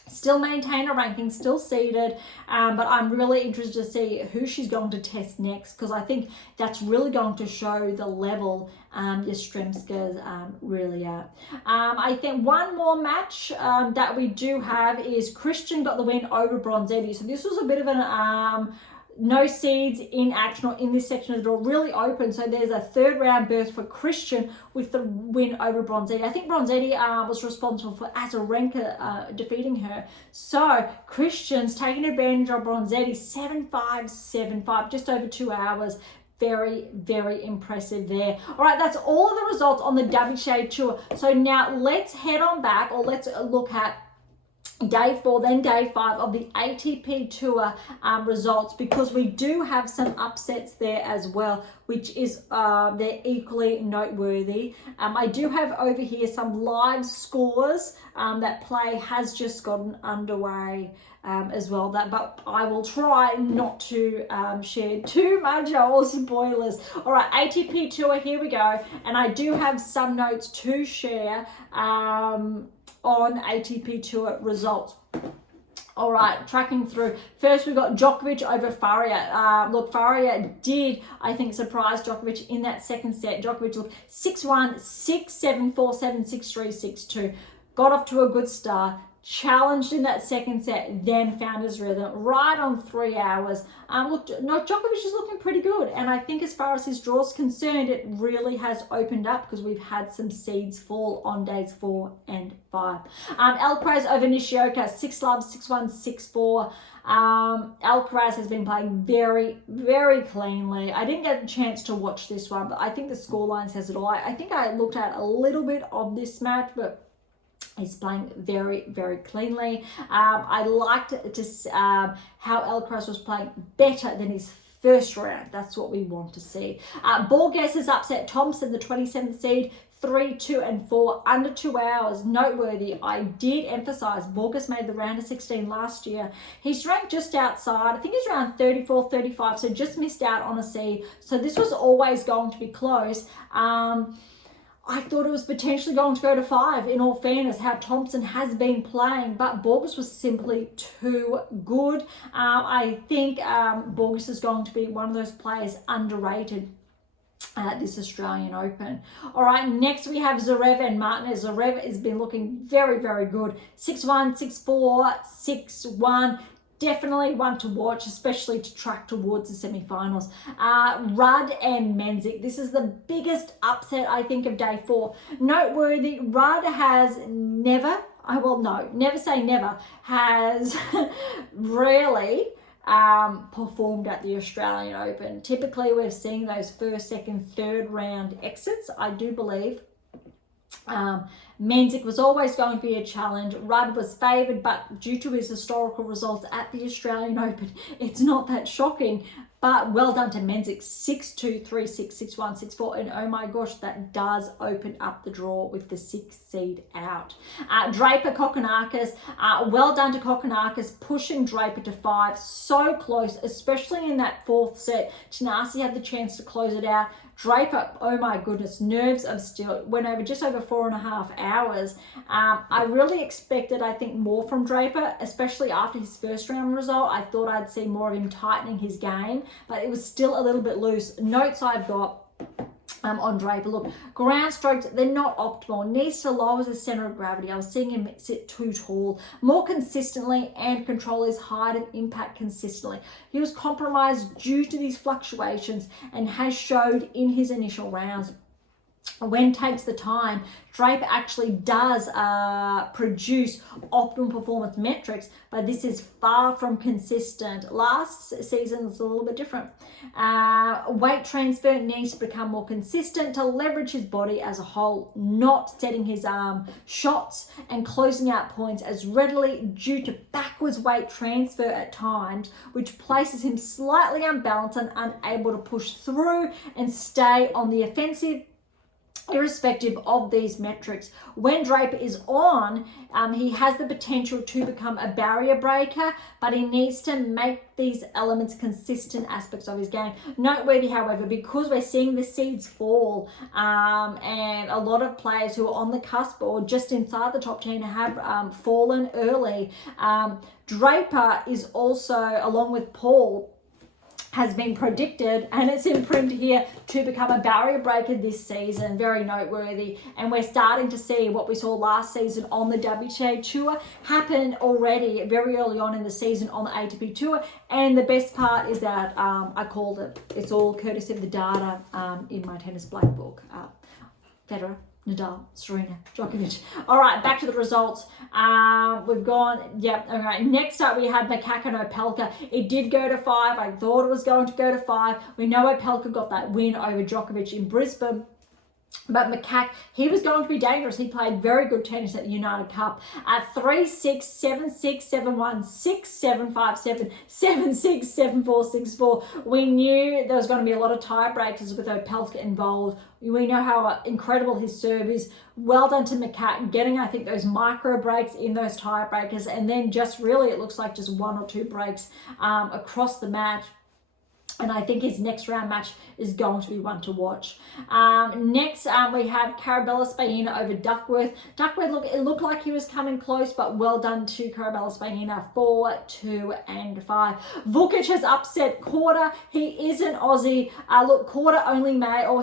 Still maintain her ranking, still seeded, but I'm really interested to see who she's going to test next, because I think that's really going to show the level Yastremska's really at. I think one more match that we do have is Christian got the win over Bronzetti. So this was a bit of an no seeds in action or in this section of the draw, really open. So there's a third round berth for Christian with the win over Bronzetti. I think Bronzetti was responsible for Azarenka defeating her. So Christian's taking advantage of Bronzetti, 7-5, 7-5, just over 2 hours. Very, very impressive there. All right, that's all of the results on the WTA Tour. So now let's head on back, or let's look at day 4, then day 5 of the ATP Tour results, because we do have some upsets there as well, which is they're equally noteworthy. I do have over here some live scores that play has just gotten underway as well, but I will try not to share too much or spoilers. All right, ATP Tour, here we go, and I do have some notes to share on ATP Tour results. All right, tracking through. First, we got Djokovic over Faria. Look, Faria did, I think, surprise Djokovic in that second set. Djokovic looked 6-1, 6-7, 4-7, 6-3, 6-2. Got off to a good start. Challenged in that second set, then found his rhythm right on 3 hours. Djokovic is looking pretty good, and I think as far as his draw is concerned, it really has opened up because we've had some seeds fall on days 4 and 5. Alcaraz over Nishioka, 6-love, 6-1, 6-4. Alcaraz has been playing very, very cleanly. I didn't get a chance to watch this one, but I think the scoreline says it all. I think I looked at a little bit of this match, but he's playing very, very cleanly. I liked how Alcaraz was playing better than his first round. That's what we want to see. Borges has upset Thompson, the 27th seed, 3, 2, and 4 under 2 hours. Noteworthy. I did emphasize Borges made the round of 16 last year. He's ranked just outside. I think he's around 34, 35, so just missed out on a seed. So this was always going to be close. I thought it was potentially going to go to 5, in all fairness, how Thompson has been playing, but Borges was simply too good. I think Borges is going to be one of those players underrated at this Australian Open. All right, next we have Zverev and Martinez. Zverev has been looking very, very good. 6-1, 6-4, 6-1. Definitely one to watch, especially to track towards the semi-finals. Rudd and Menzies. This is the biggest upset, I think, of day 4. Noteworthy, Rudd has never say never, has really performed at the Australian Open. Typically, we're seeing those first, second, third round exits, I do believe. Menzies was always going to be a challenge. Rudd was favoured, but due to his historical results at the Australian Open, it's not that shocking. But well done to Menzies, 6-2, 3-6, 6-1, 6-4. And oh my gosh, that does open up the draw with the 6th seed out. Draper, Kokkinakis, well done to Kokkinakis, pushing Draper to 5. So close, especially in that 4th set. Tanasi had the chance to close it out. Draper, oh my goodness, nerves of steel, went over just over 4.5 hours. I really expected, I think, more from Draper, especially after his first round result. I thought I'd see more of him tightening his game, but it was still a little bit loose. Notes I've got on Draper. Look, ground strokes, they're not optimal. Needs to lower the center of gravity. I was seeing him sit too tall. More consistently and control his height and impact consistently. He was compromised due to these fluctuations and has showed in his initial rounds. When takes the time, Draper actually does produce optimal performance metrics, but this is far from consistent. Last season was a little bit different. Weight transfer needs to become more consistent to leverage his body as a whole, not setting his shots and closing out points as readily due to backwards weight transfer at times, which places him slightly unbalanced and unable to push through and stay on the offensive, irrespective of these metrics. When Draper is on, he has the potential to become a barrier breaker, but he needs to make these elements consistent aspects of his game. Noteworthy, however, because we're seeing the seeds fall, and a lot of players who are on the cusp or just inside the top 10 have fallen early. Draper is also, along with Paul, has been predicted, and it's in print here, to become a barrier breaker this season. Very noteworthy. And we're starting to see what we saw last season on the WTA Tour happen already very early on in the season on the ATP Tour. And the best part is that I called it. It's all courtesy of the data in my tennis black book. Federer, Nadal, Serena, Djokovic. All right, back to the results. We've gone, yep, all right. Next up, we had Makakano Opelka. It did go to 5. I thought it was going to go to 5. We know Opelka got that win over Djokovic in Brisbane. But Macaque, he was going to be dangerous. He played very good tennis at the United Cup at 3-6, 7-6, 7-1, 6-7, 5-7, 7-6, 7-4, 6-4. We knew there was going to be a lot of tiebreakers with Opelka involved. We know how incredible his serve is. Well done to Macaque, getting, I think, those micro breaks in those tiebreakers. And then just really, it looks like just 1 or 2 breaks across the match. And I think his next round match is going to be one to watch. Next, we have Carabella Spaina over Duckworth. Duckworth, look, it looked like he was coming close, but well done to Carabella Spaina, 4, 2, and 5. Vukic has upset Korda. He is an Aussie. Look, Korda only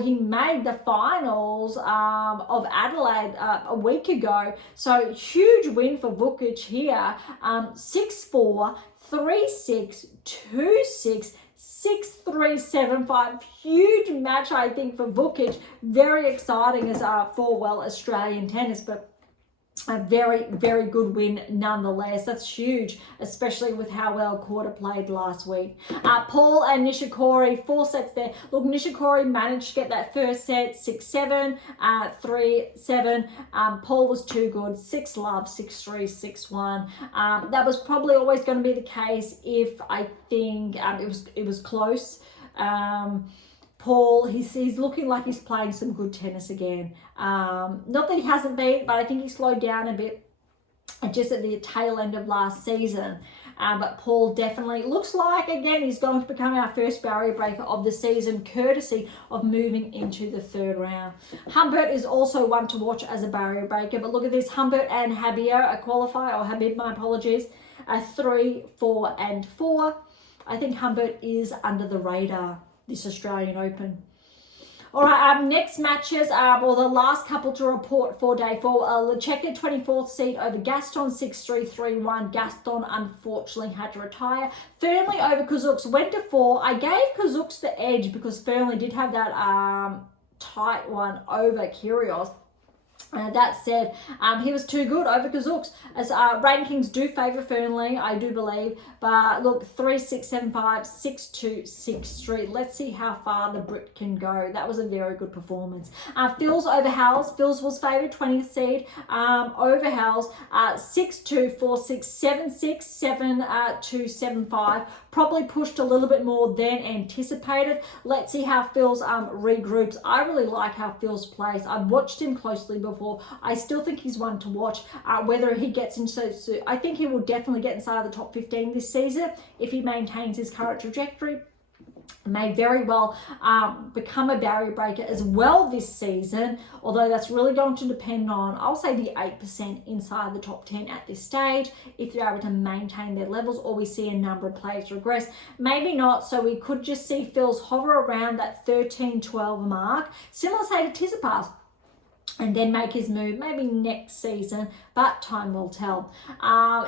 he made the finals of Adelaide a week ago. So huge win for Vukic here. 6-4, 3-6, 2-6. 6-3, 7-5. Huge match, I think, for Vukic. Very exciting as for, well, Australian tennis, but a very, very good win nonetheless. That's huge, especially with how well Korda played last week. Paul and Nishikori, 4 sets there. Look, Nishikori managed to get that first set, 6-7, 3-7. Paul was too good, 6-love, 6-3, 6-1. That was probably always going to be the case if I think it was close. Paul, he's looking like he's playing some good tennis again. Not that he hasn't been, but I think he slowed down a bit just at the tail end of last season. But Paul definitely looks like, again, he's going to become our first barrier breaker of the season, courtesy of moving into the 3rd round. Humbert is also one to watch as a barrier breaker. But look at this, Humbert and Habib qualify, or Habib, my apologies, 3, 4, and 4. I think Humbert is under the radar this Australian Open. All right, next matches, or the last couple to report for day 4. Lecheka, 24th seed over Gaston, 6-3, 3-1. Gaston unfortunately had to retire. Fernley over Kazuks, went to 4. I gave Kazuks the edge because Fernley did have that tight one over Kyrgios. That said, he was too good over Kazuks. As rankings do favour Fernley, I do believe. But look, 3-6, 7-5, 6-2, 6-3. Let's see how far the Brit can go. That was a very good performance. Fils over Howells. Fils was favoured, 20th seed over Howells. 6-2, 4-6, 7-6, 7-2, 7-5. Probably pushed a little bit more than anticipated. Let's see how Fils regroups. I really like how Fils plays. I've watched him closely before. I still think he's one to watch. Whether he gets into, I think he will definitely get inside the top 15 this season if he maintains his current trajectory. May very well become a barrier breaker as well this season, although that's really going to depend on, I'll say, the 8% inside the top 10 at this stage, if they're able to maintain their levels, or we see a number of players regress. Maybe not, so we could just see Fils hover around that 13-12 mark, similar say to Tsitsipas, and then make his move maybe next season, but time will tell.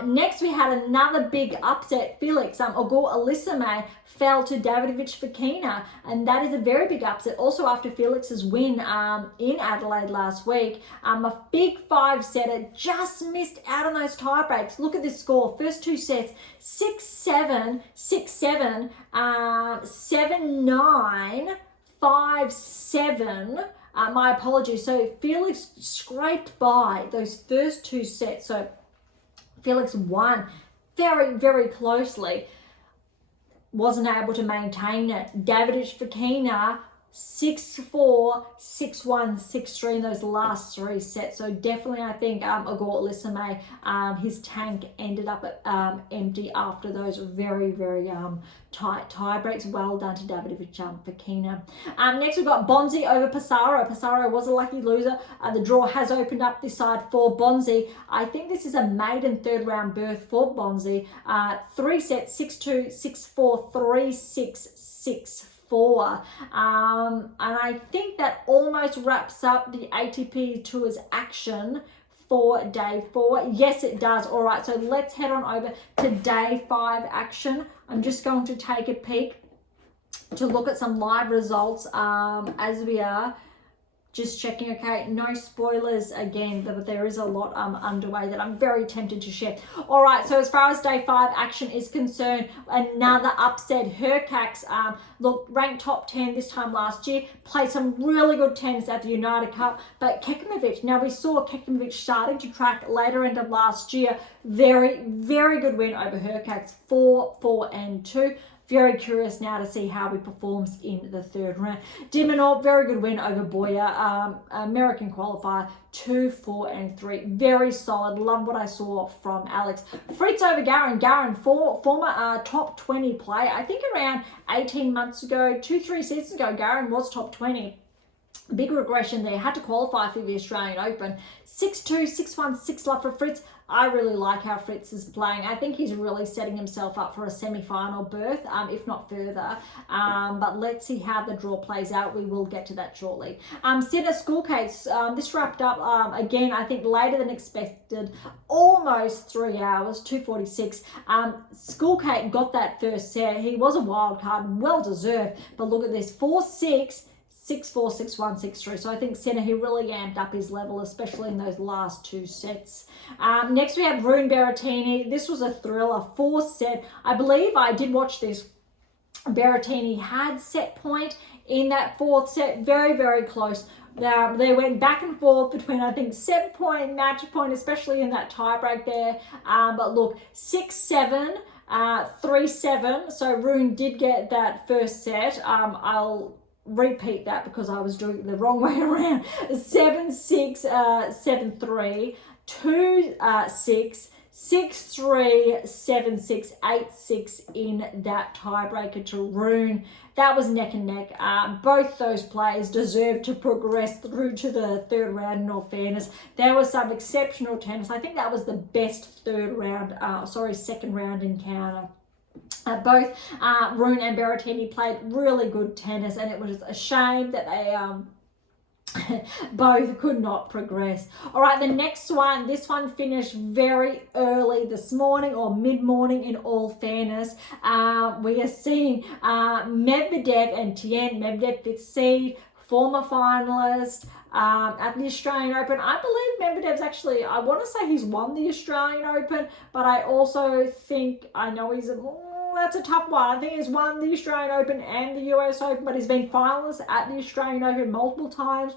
Next, we had another big upset. Felix Auger-Aliassime fell to Davidovich Fokina, and that is a very big upset. Also after Felix's win in Adelaide last week, a big 5-setter, just missed out on those tie breaks. Look at this score. First 2 sets, 6-7, 6-7, 7-9, 5-7. My apologies. So Felix scraped by those first 2 sets. So Felix won very, very closely. Wasn't able to maintain it. Davidovich Fokina, 6-4, 6-1, 6-3 in those last 3 sets. So definitely, I think Auger-Aliassime, his tank ended up empty after those very, very tight tie breaks. Well done to Davidovich Fokina. Next, we've got Bonzi over Passaro. Passaro was a lucky loser. The draw has opened up this side for Bonzi. I think this is a maiden 3rd round berth for Bonzi. 3 sets, 6-2, 6-4, 3-6, 6-4. And I think that almost wraps up the ATP Tour's action for day 4. Yes, it does. All right, so let's head on over to day 5 action. I'm just going to take a peek to look at some live results as we are Just checking, okay, no spoilers again, but there is a lot underway that I'm very tempted to share. All right, so as far as day 5 action is concerned, another upset. Hurkacz, look, ranked top 10 this time last year, played some really good tennis at the United Cup, but Kekmanovic, now we saw Kekmanovic starting to track later end of last year. Very, very good win over Hurkacz, 4-4-2. Very curious now to see how he performs in the 3rd round. Dimonov, very good win over Boyer, American qualifier, 2-4-3. Very solid. Love what I saw from Alex. Fritz over Garin. Garin, former top 20 player. I think around 18 months ago, 2-3 seasons ago, Garin was top 20. Big regression there. Had to qualify for the Australian Open. 6-2, 6-1, 6-love for Fritz. I really like how Fritz is playing. I think he's really setting himself up for a semi-final berth, if not further. But let's see how the draw plays out. We will get to that shortly. Sinner Skulkate, this wrapped up, again, I think later than expected. Almost 3 hours, 2:46. Skulkate got that first set. He was a wild card, well deserved. But look at this, 4-6. 6-4, 6-1, 6-3. So I think Sinner, he really amped up his level, especially in those last 2 sets. Next we have Rune Berrettini. This was a thriller, 4-set. I believe I did watch this. Berrettini had set point in that 4th set. Very, very close. They went back and forth between, I think, 7-point, match point, especially in that tiebreak there. But look, 6-7. 3-7. So Rune did get that first set. I'll repeat that because I was doing it the wrong way around. 7-6, 7-3, 2-6, 6-3, 7-6, 8-6 in that tiebreaker to Rune. That was neck and neck. Both those players deserve to progress through to the 3rd round, in all fairness. There was some exceptional tennis. I think that was the best 2nd round encounter. Both Rune and Berrettini played really good tennis, and it was a shame that they both could not progress. All right, the next one, this one finished very early this morning, or mid-morning in all fairness. We are seeing Medvedev and Tien. Medvedev 5th seed, former finalist at the Australian Open. I believe Medvedev's actually, I want to say he's won the Australian Open, but I also think, I know he's that's a tough one. I think he's won the Australian Open and the US Open, but he's been finalist at the Australian Open multiple times.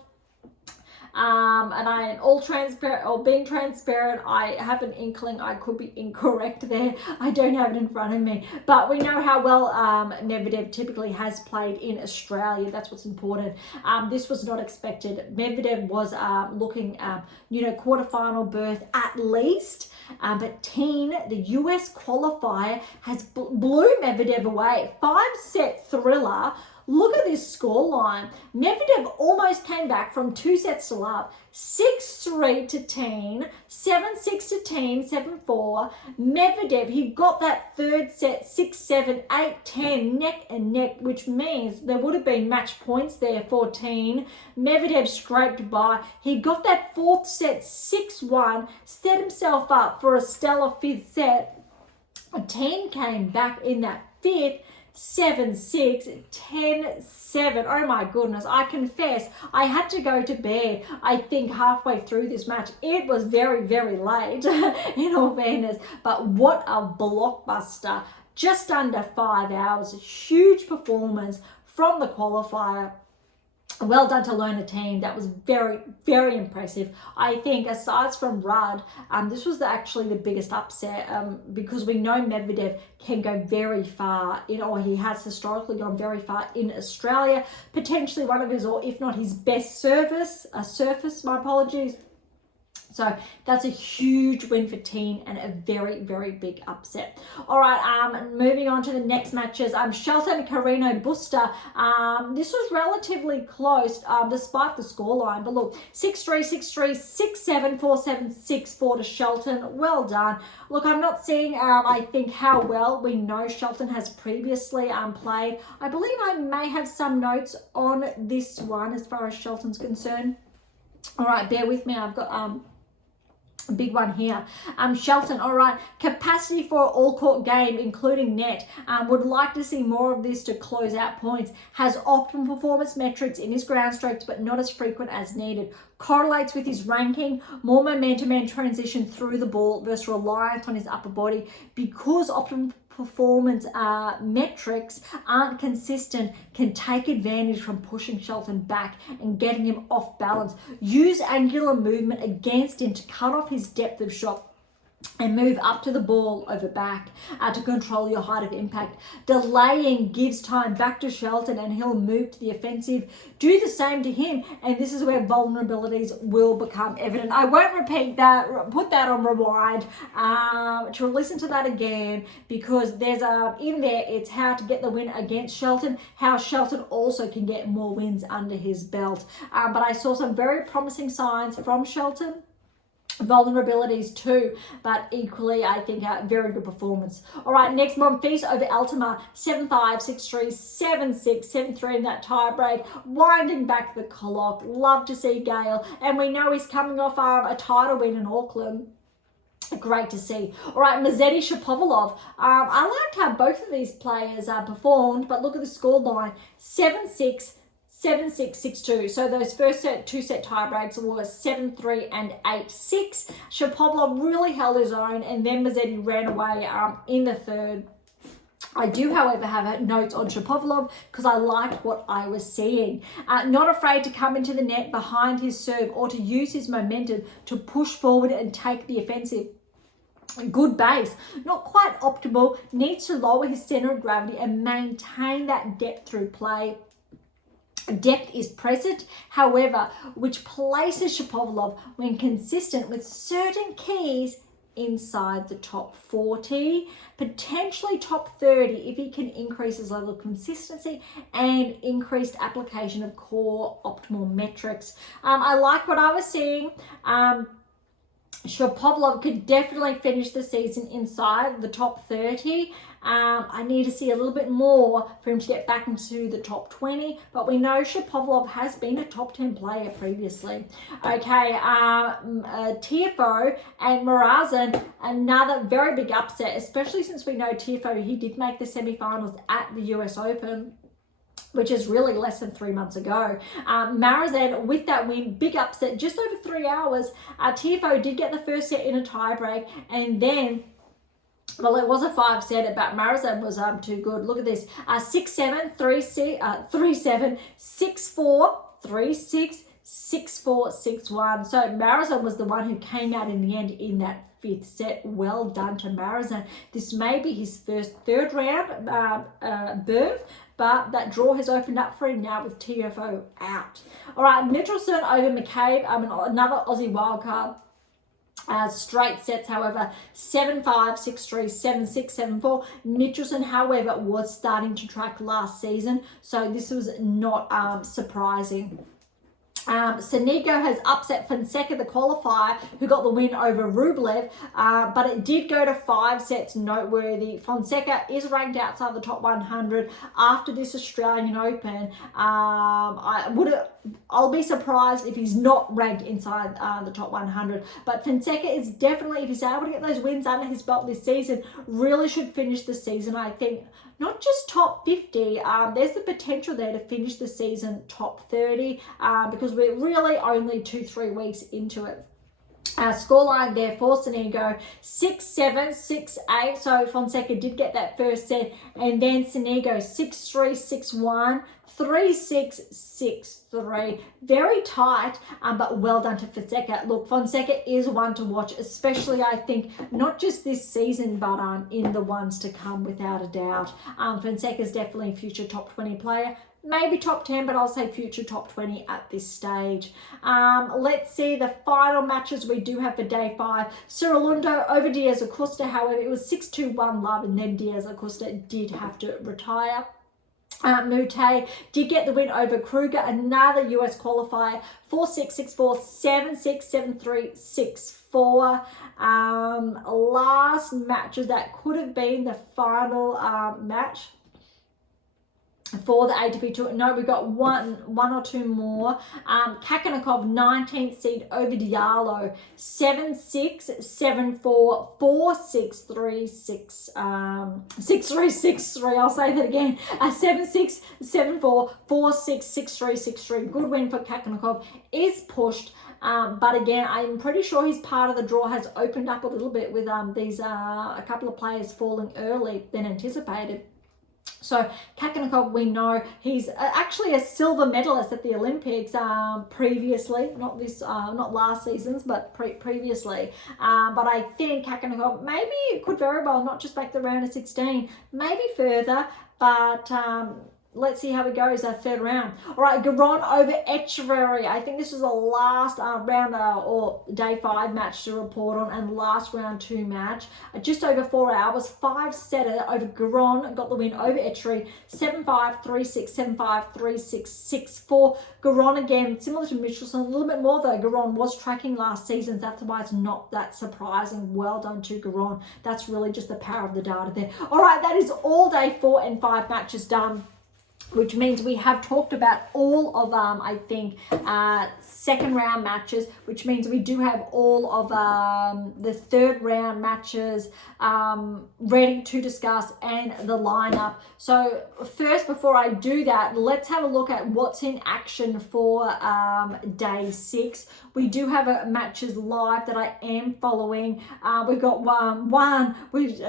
And I am all transparent, or being transparent, I have an inkling I could be incorrect there. I don't have it in front of me, but we know how well Medvedev typically has played in Australia. That's what's important. This was not expected. Medvedev was looking, quarterfinal berth at least. But Teen, the US qualifier, has blew Medvedev away. 5-set thriller. Look at this scoreline. Medvedev almost came back from 2 sets to love. 6-3 to Teen, 7-6 to Teen, 7-4. Medvedev, he got that 3rd set, 6-7, 8-10, neck and neck, which means there would have been match points there for Teen. Medvedev scraped by. He got that 4th set, 6-1, set himself up for a stellar 5th set. Teen came back in that 5th, 7-6, 10-7. Oh my goodness, I confess I had to go to bed, I think, halfway through this match. It was very, very late, in all fairness, but what a blockbuster. Just under 5 hours, a huge performance from the qualifier. Well done to Lona Teen. That was very, very impressive. I think aside from Rud, this was actually the biggest upset because we know Medvedev can go very far or he has historically gone very far in Australia. Potentially one of his, or if not his best surface, my apologies. So that's a huge win for Teen and a very, very big upset. All right, moving on to the next matches. Shelton Carreno Busta. This was relatively close despite the scoreline. But look, 6-3, 6-3, 6-7, 4-7, 6-4 to Shelton. Well done. Look, I'm not seeing, I think, how well we know Shelton has previously played. I believe I may have some notes on this one as far as Shelton's concerned. All right, bear with me. I've got Big one here. Shelton, all right, capacity for an all-court game, including net. Would like to see more of this to close out points. Has optimal performance metrics in his ground strokes, but not as frequent as needed. Correlates with his ranking, more momentum and transition through the ball versus reliance on his upper body. Because optimal performance metrics aren't consistent, can take advantage from pushing Shelton back and getting him off balance. Use angular movement against him to cut off his depth of shot and move up to the ball over back to control your height of impact. Delaying gives time back to Shelton and he'll move to the offensive. Do the same to him, and this is where vulnerabilities will become evident. I won't repeat that, put that on rewind to listen to that again, because there's in there, it's how to get the win against Shelton, how Shelton also can get more wins under his belt. But I saw some very promising signs from Shelton. Vulnerabilities too, but equally I think a very good performance. All right, next Monfils over Altama, 7-5, 6-3, 7-6, 7-3 in that tie break, winding back the clock. Love to see Gale, and we know he's coming off a title win in Auckland. Great to see. All right, Mazzetti Shapovalov. I liked how both of these players performed, but look at the scoreline, 7-6, 7-6, 6-2. So those first two set tie breaks were 7-3 and 8-6. Shapovalov really held his own, and then Mazzetti ran away in the third. I do, however, have notes on Shapovalov because I liked what I was seeing. Not afraid to come into the net behind his serve or to use his momentum to push forward and take the offensive. Good base, not quite optimal, needs to lower his center of gravity and maintain that depth through play. Depth is present, however, which places Shapovalov, when consistent with certain keys, inside the top 40, potentially top 30 if he can increase his level of consistency and increased application of core optimal metrics. I like what I was seeing. Shapovalov could definitely finish the season inside the top 30. I need to see a little bit more for him to get back into the top 20, but we know Shapovalov has been a top 10 player previously. Okay, Tiafoe and Murazin, another very big upset, especially since we know Tiafoe, he did make the semifinals at the US Open, which is really less than 3 months ago. Murazin with that win, big upset, just over 3 hours. Tiafoe did get the first set in a tiebreak, and then, well, it was a 5-set, but Murazin was too good. Look at this, 6-7, 3-7, 6-4, 3-6, 6-4, 6-1. So Murazin was the one who came out in the end in that 5th set. Well done to Murazin. This may be his first third round berth, but that draw has opened up for him now with Tiafoe out. All right, Michelson over McCabe, another Aussie wildcard. Straight sets, however, 7-5, 6-3, 7-6, 7-4. Michelson, however, was starting to track last season, so this was not surprising. Sonigo has upset Fonseca, the qualifier, who got the win over Rublev, but it did go to 5 sets, noteworthy. Fonseca is ranked outside the top 100 after this Australian Open. I'll be surprised if he's not ranked inside the top 100, but Fonseca is definitely, if he's able to get those wins under his belt this season, really should finish the season, I think, not just top 50, there's the potential there to finish the season top 30 because we're really only 2-3 weeks into it. Scoreline there for Sonigo, 6-7, 6-8. So Fonseca did get that first set, and then Sonigo 6-3, 6-1, 3-6, 6-3. Very tight, but well done to Fonseca. Look, Fonseca is one to watch, especially I think not just this season, but in the ones to come, without a doubt. Fonseca is definitely a future top 20 player. Maybe top 10, but I'll say future top 20 at this stage. Let's see the final matches we do have for day 5. Cirilundo over Diaz Acosta. However, it was 6-2-1 love, and then Diaz Acosta did have to retire. Mute did get the win over Kruger, another US qualifier, 4-6, 6-4, 7-6, 7-3, 6-4. Last matches that could have been the final match. for the ATP Tour. No, we got one or two more. Kakanakov, 19th seed over Diallo, 7-6, 7-4, 4-6, 3-6, 6-3, 6-3. I'll say that again. 7-6, 7-4, 4-6, 6-3, 6-3. Good win for Kakanakov. Is pushed. But again, I'm pretty sure his part of the draw has opened up a little bit with these a couple of players falling early than anticipated. So Kakanakov, we know he's actually a silver medalist at the Olympics previously, not last season's, but previously. But I think Kakanakov maybe could very well not just make the round of 16, maybe further, but let's see how it goes, third round. All right, Garon over Echeverry. I think this was the last round or day 5 match to report on, and last round 2 match. Just over 4 hours, 5-setter over Garon. Got the win over Echeverry. 7-5, 3-6, 7-5, 3-6, 6-4. Garon again, similar to Michelson, a little bit more though. Garon was tracking last season. That's why it's not that surprising. Well done to Garon. That's really just the power of the data there. All right, that is all day 4 and 5 matches done, which means we have talked about all of I think second round matches, which means we do have all of the third round matches ready to discuss and the lineup. So first, before I do that, let's have a look at what's in action for day 6. We do have matches live that I am following. We've got one with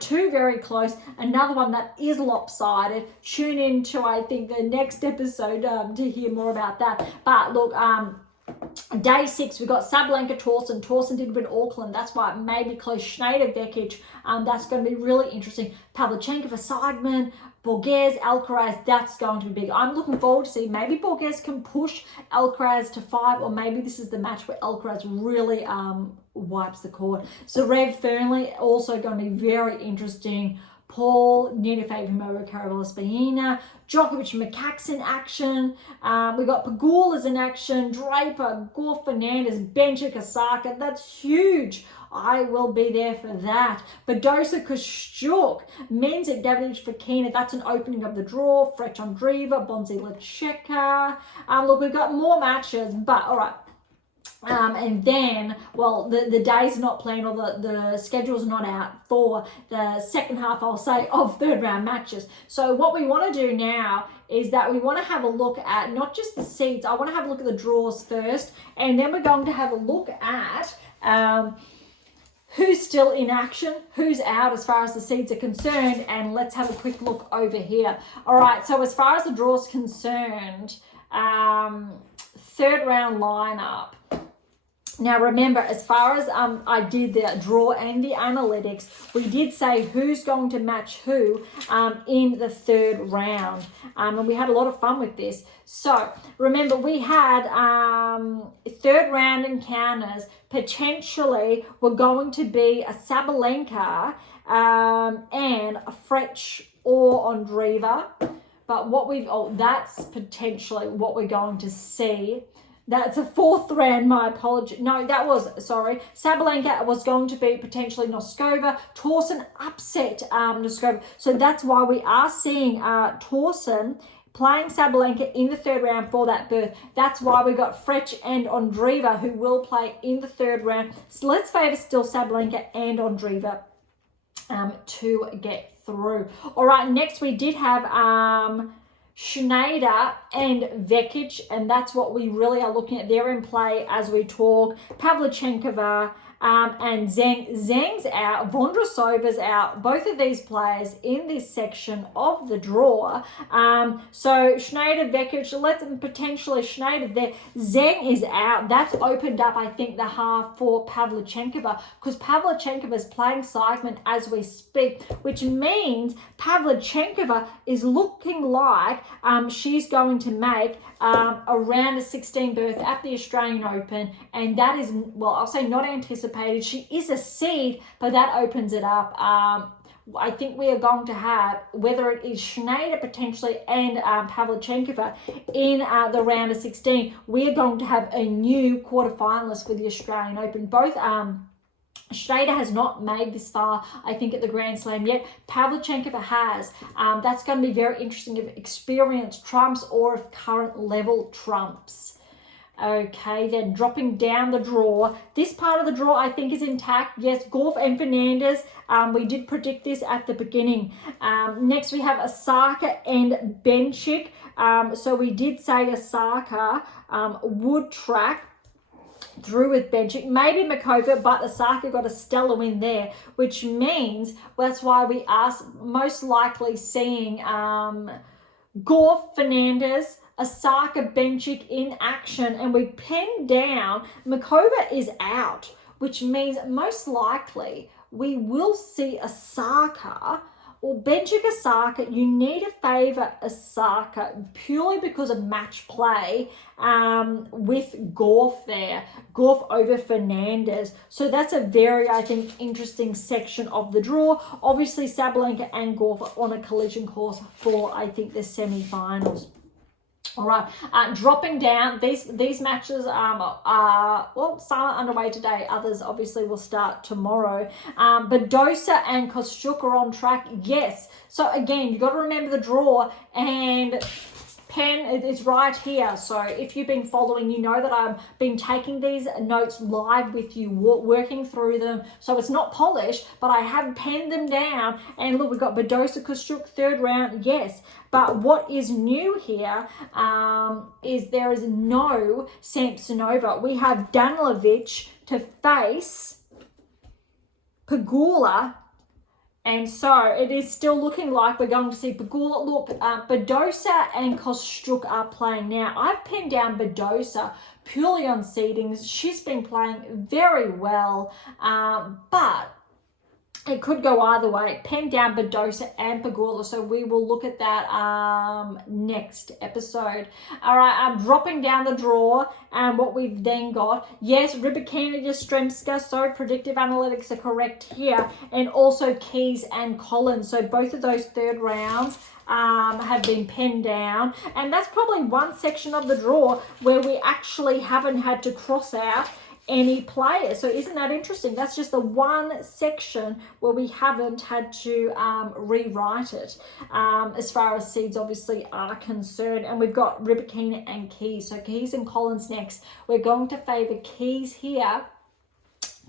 two very close, another one that is lopsided. Tune in to, I think, the next episode to hear more about that. But look, day 6, we got Sabalenka, Torsen. Torsen did win Auckland. That's why it may be close. Shnaider, Vekic. That's going to be really interesting. Pavlyuchenkova, Siegmund, Borges, Alcaraz. That's going to be big. I'm looking forward to see maybe Borges can push Alcaraz to 5, or maybe this is the match where Alcaraz really wipes the court. Zverev, Fernley, also going to be very interesting. Paul, Nina Fabimova, Karabala, Djokovic, Macax in action. We got Pagulas in action, Draper, Gore Fernandez, Benchik, Osaka. That's huge. I will be there for that. Badosa, Kostyuk, Mensik, Davidovich, Rybakina. That's an opening of the draw. Fretch Andreeva, Bonzi Lecheka. Look, we've got more matches, but all right. And then, well, the days are not planned, or the schedule's not out for the second half, I'll say, of third round matches. So what we want to do now is that we want to have a look at not just the seeds. I want to have a look at the draws first, and then we're going to have a look at who's still in action, who's out as far as the seeds are concerned, and let's have a quick look over here. All right, so as far as the draw's concerned, third round lineup. Now remember, as far as I did the draw and the analytics, we did say who's going to match who in the third round. And we had a lot of fun with this. So remember, we had third round encounters. Potentially were going to be a Sabalenka and a Fretch or Andreeva. But what that's potentially what we're going to see. That's a fourth round, my apology. No, Sabalenka was going to be potentially Noskova. Torsen upset Noskova. So that's why we are seeing Torsen playing Sabalenka in the third round for that berth. That's why we got Fretch and Andreeva who will play in the third round. So let's favour still Sabalenka and Andreeva to get through. All right, next we did have Shnaider and Vekic, and that's what we really are looking at. They're in play as we talk. Pavlyuchenkova and Zheng. Zheng's out. Vondrasova's out. Both of these players in this section of the draw. So Shnaider, Vekic, let's potentially Shnaider there. Zheng is out. That's opened up, I think, the half for Pavlyuchenkova, because Pavlyuchenkova is playing Siegmund as we speak, which means Pavlyuchenkova is looking like she's going to make a round of 16 berth at the Australian Open, and that is, well, I'll say not anticipated. She is a seed, but that opens it up. I think we are going to have, whether it is Shnaider potentially and Pavlyuchenkova in the round of 16, we are going to have a new quarterfinalist for the Australian Open. Both Shnaider has not made this far, I think, at the Grand Slam yet. Pavlyuchenkova has. That's going to be very interesting if experience trumps or if current level trumps. Okay, then dropping down the draw. This part of the draw, I think, is intact. Yes, Gauff and Fernandez. We did predict this at the beginning. Next, we have Osaka and Bencic. So we did say Osaka would track through with Bencic, maybe Muchova, but Osaka got a stellar win there, which means that's why we are most likely seeing Gauff, Fernandez, Osaka, Bencic in action, and we pin down. Muchova is out, which means most likely we will see Osaka or Bencic Osaka. You need to favour Osaka purely because of match play with Gauff there. Gauff over Fernandez. So that's a very, I think, interesting section of the draw. Obviously, Sabalenka and Gauff are on a collision course for, I think, the semi-finals. All right, dropping down, these matches are, well, some are underway today. Others obviously will start tomorrow. Badosa and Kostyuk are on track, yes. So again, you've got to remember the draw, and pen is right here. So if you've been following, you know that I've been taking these notes live with you, working through them. So it's not polished, but I have penned them down. And look, we've got Badosa, Kostyuk, third round, yes. But what is new here is there is no Samsonova. We have Danilovic to face Pegula. And so it is still looking like we're going to see Pegula. Look, Badosa and Kostyuk are playing now. I've pinned down Badosa purely on seedings. She's been playing very well, but it could go either way. Pen down Badosa and Pegula, so we will look at that next episode. All right, I'm dropping down the draw, and what we've then got, yes, Rybakina, Yastremska, so predictive analytics are correct here, and also Keys and Collins. So both of those third rounds have been penned down, and that's probably one section of the draw where we actually haven't had to cross out any player. So isn't that interesting? That's just the one section where we haven't had to rewrite it as far as seeds obviously are concerned. And we've got Rybakina and Keys. So Keys and Collins next. We're going to favour Keys here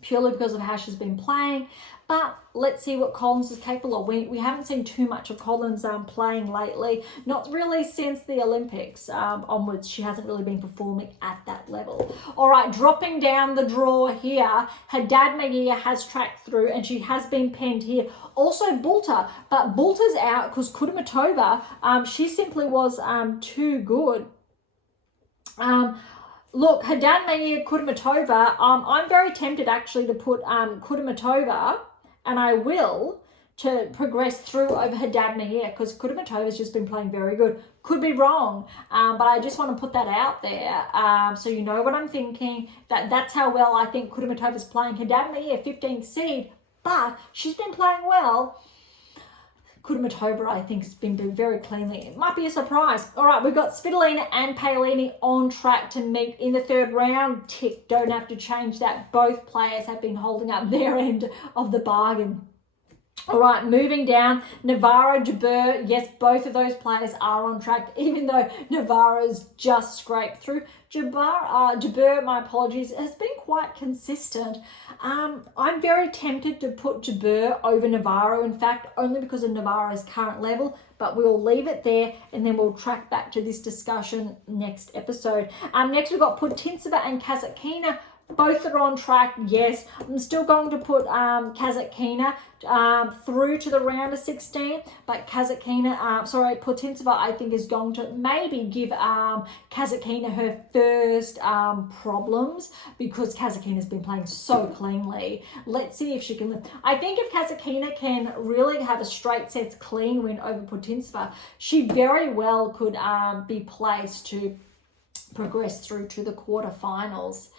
purely because of how she's been playing. But let's see what Collins is capable of. We haven't seen too much of Collins playing lately. Not really since the Olympics onwards. She hasn't really been performing at that level. All right, dropping down the draw here. Haddad Maguire has tracked through and she has been penned here. Also Bulter, but Bulter's out because Kudermetova, she simply was too good. Look, Haddad Maguire, Kudermetova, I'm very tempted actually to put Kudermetova, and I will, to progress through over Haddad Maguire because Kudermetova's just been playing very good. Could be wrong, but I just want to put that out there so you know what I'm thinking. That's how well I think Kudermetova's playing. Haddad Maguire, 15th seed, but she's been playing well. Kudermetova, I think, has been doing very cleanly. It might be a surprise. All right, we've got Svitolina and Paolini on track to meet in the third round. Tick, don't have to change that. Both players have been holding up their end of the bargain. All right, moving down, Navarro, Draper. Yes, both of those players are on track, even though Navarro's just scraped through. Draper, my apologies, has been quite consistent. I'm very tempted to put Draper over Navarro, in fact, only because of Navarro's current level, but we'll leave it there and then we'll track back to this discussion next episode. Next, we've got Putintseva and Kasatkina. Both are on track, yes. I'm still going to put Kasatkina through to the round of 16, but Putintseva, I think, is going to maybe give Kasatkina her first problems because Kasatkina's been playing so cleanly. Let's see if she can. I think if Kasatkina can really have a straight sets clean win over Putintseva, she very well could be placed to progress through to the quarterfinals.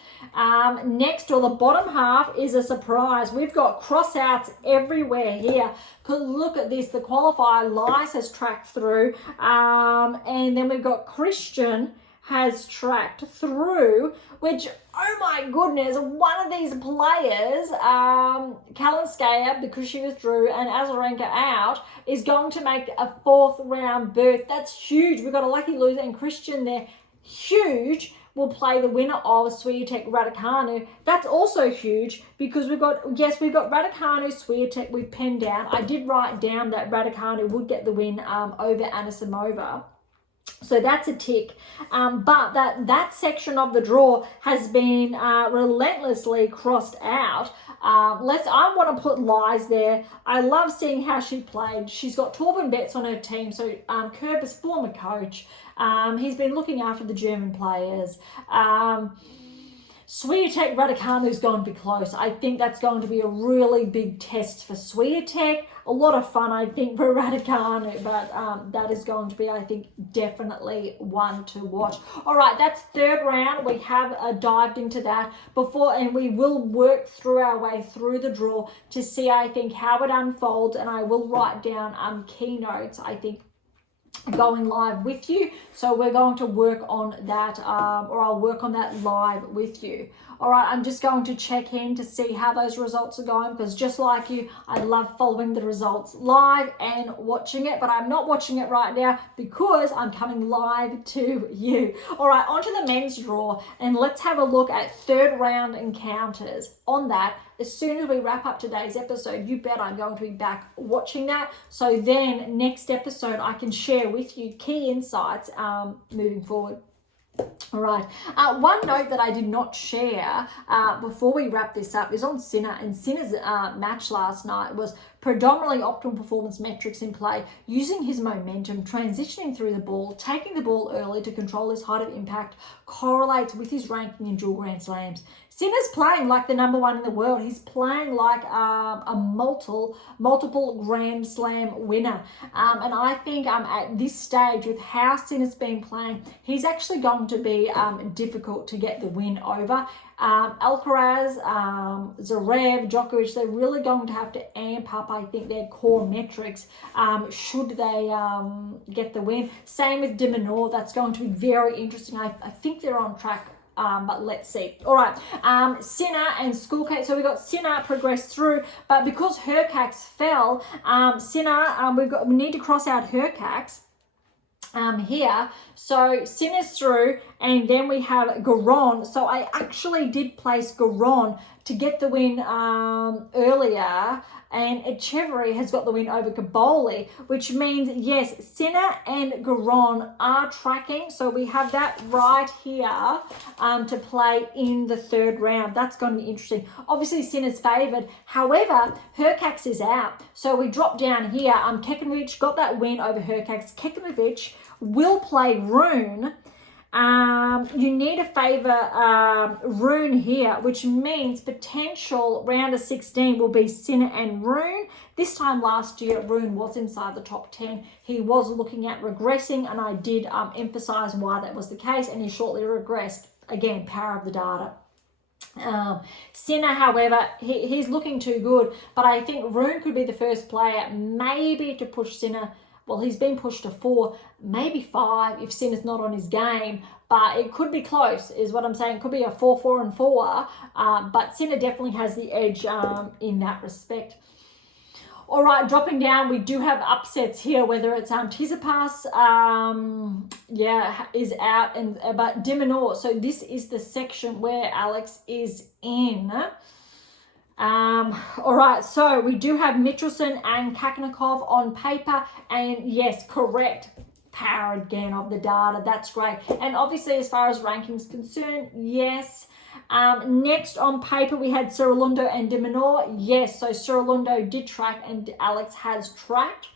Next, or the bottom half, is a surprise. We've got crossouts everywhere here. Look at this. The qualifier Lies has tracked through. And then we've got Christian has tracked through, which, oh my goodness, one of these players, Kalinskaya, because she withdrew, and Azarenka out, is going to make a 4th round berth. That's huge. We've got a lucky loser, and Christian there, huge, will play the winner of Swiatek Radacanu. That's also huge because we've got Radacanu, Swiatek, we penned down. I did write down that Radacanu would get the win over Anisimova. So that's a tick, but that section of the draw has been relentlessly crossed out. I want to put Lies there. I love seeing how she played. She's got Torben Betts on her team, so Kerber's former coach. He's been looking after the German players. Swiatek Radacanu is going to be close. I think that's going to be a really big test for Swiatek. A lot of fun, I think, for Radacanu, but that is going to be, I think, definitely one to watch. All right, that's 3rd round. We have dived into that before, and we will work through our way through the draw to see, I think, how it unfolds, and I will write down keynotes, I think, going live with you. So we're going to work on that, or I'll work on that live with you. All right, I'm just going to check in to see how those results are going, because just like you, I love following the results live and watching it, but I'm not watching it right now because I'm coming live to you. All right, onto the men's draw, and let's have a look at 3rd round encounters. On that, as soon as we wrap up today's episode, you bet I'm going to be back watching that. So then next episode, I can share with you key insights moving forward. All right. One note that I did not share before we wrap this up is on Sinner. And Sinner's match last night was predominantly optimal performance metrics in play, using his momentum, transitioning through the ball, taking the ball early to control his height of impact, correlates with his ranking in dual Grand Slams. Sinner's playing like the #1 in the world. He's playing like a multiple Grand Slam winner. And I think at this stage, with how Sinner's been playing, he's actually going to be difficult to get the win over. Alcaraz, Zverev, Djokovic, they're really going to have to amp up, I think, their core metrics should they get the win. Same with de Minaur. That's going to be very interesting. I think they're on track. But let's see. All right, Sinner and Schoolcake. So we got Sinner progressed through, but because Hurkacz fell, Sinner, we need to cross out Hurkacz here. So Sinner's through, and then we have Garon. So I actually did place Garon to get the win earlier, and Echeverry has got the win over Caboli, which means, yes, Sinner and Garon are tracking. So we have that right here to play in the 3rd round. That's going to be interesting. Obviously, Sinner's favoured. However, Hurkacz is out. So we drop down here. Kekmanovic got that win over Hurkacz. Kekmanovic will play Rune. You need to favour Rune here, which means potential round of 16 will be Sinner and Rune. This time last year, Rune was inside the top 10. He was looking at regressing, and I did emphasise why that was the case, and he shortly regressed. Again, power of the data. Sinner, however, he's looking too good, but I think Rune could be the first player maybe to push Sinner. Well, he's been pushed to 4, maybe 5 if Sinner's not on his game, but it could be close, is what I'm saying. It could be a 4, 4, and 4, but Sinner definitely has the edge in that respect. All right, dropping down, we do have upsets here, whether it's Tsitsipas, is out, but de Minaur. So this is the section where Alex is in. All right, so we do have Michelson and Kakanakov on paper, and yes, correct, power again of the data. That's great. And obviously, as far as rankings concerned, yes. Next on paper, we had Cerulundo and de Minaur. Yes, so Cerulundo did track and Alex has tracked.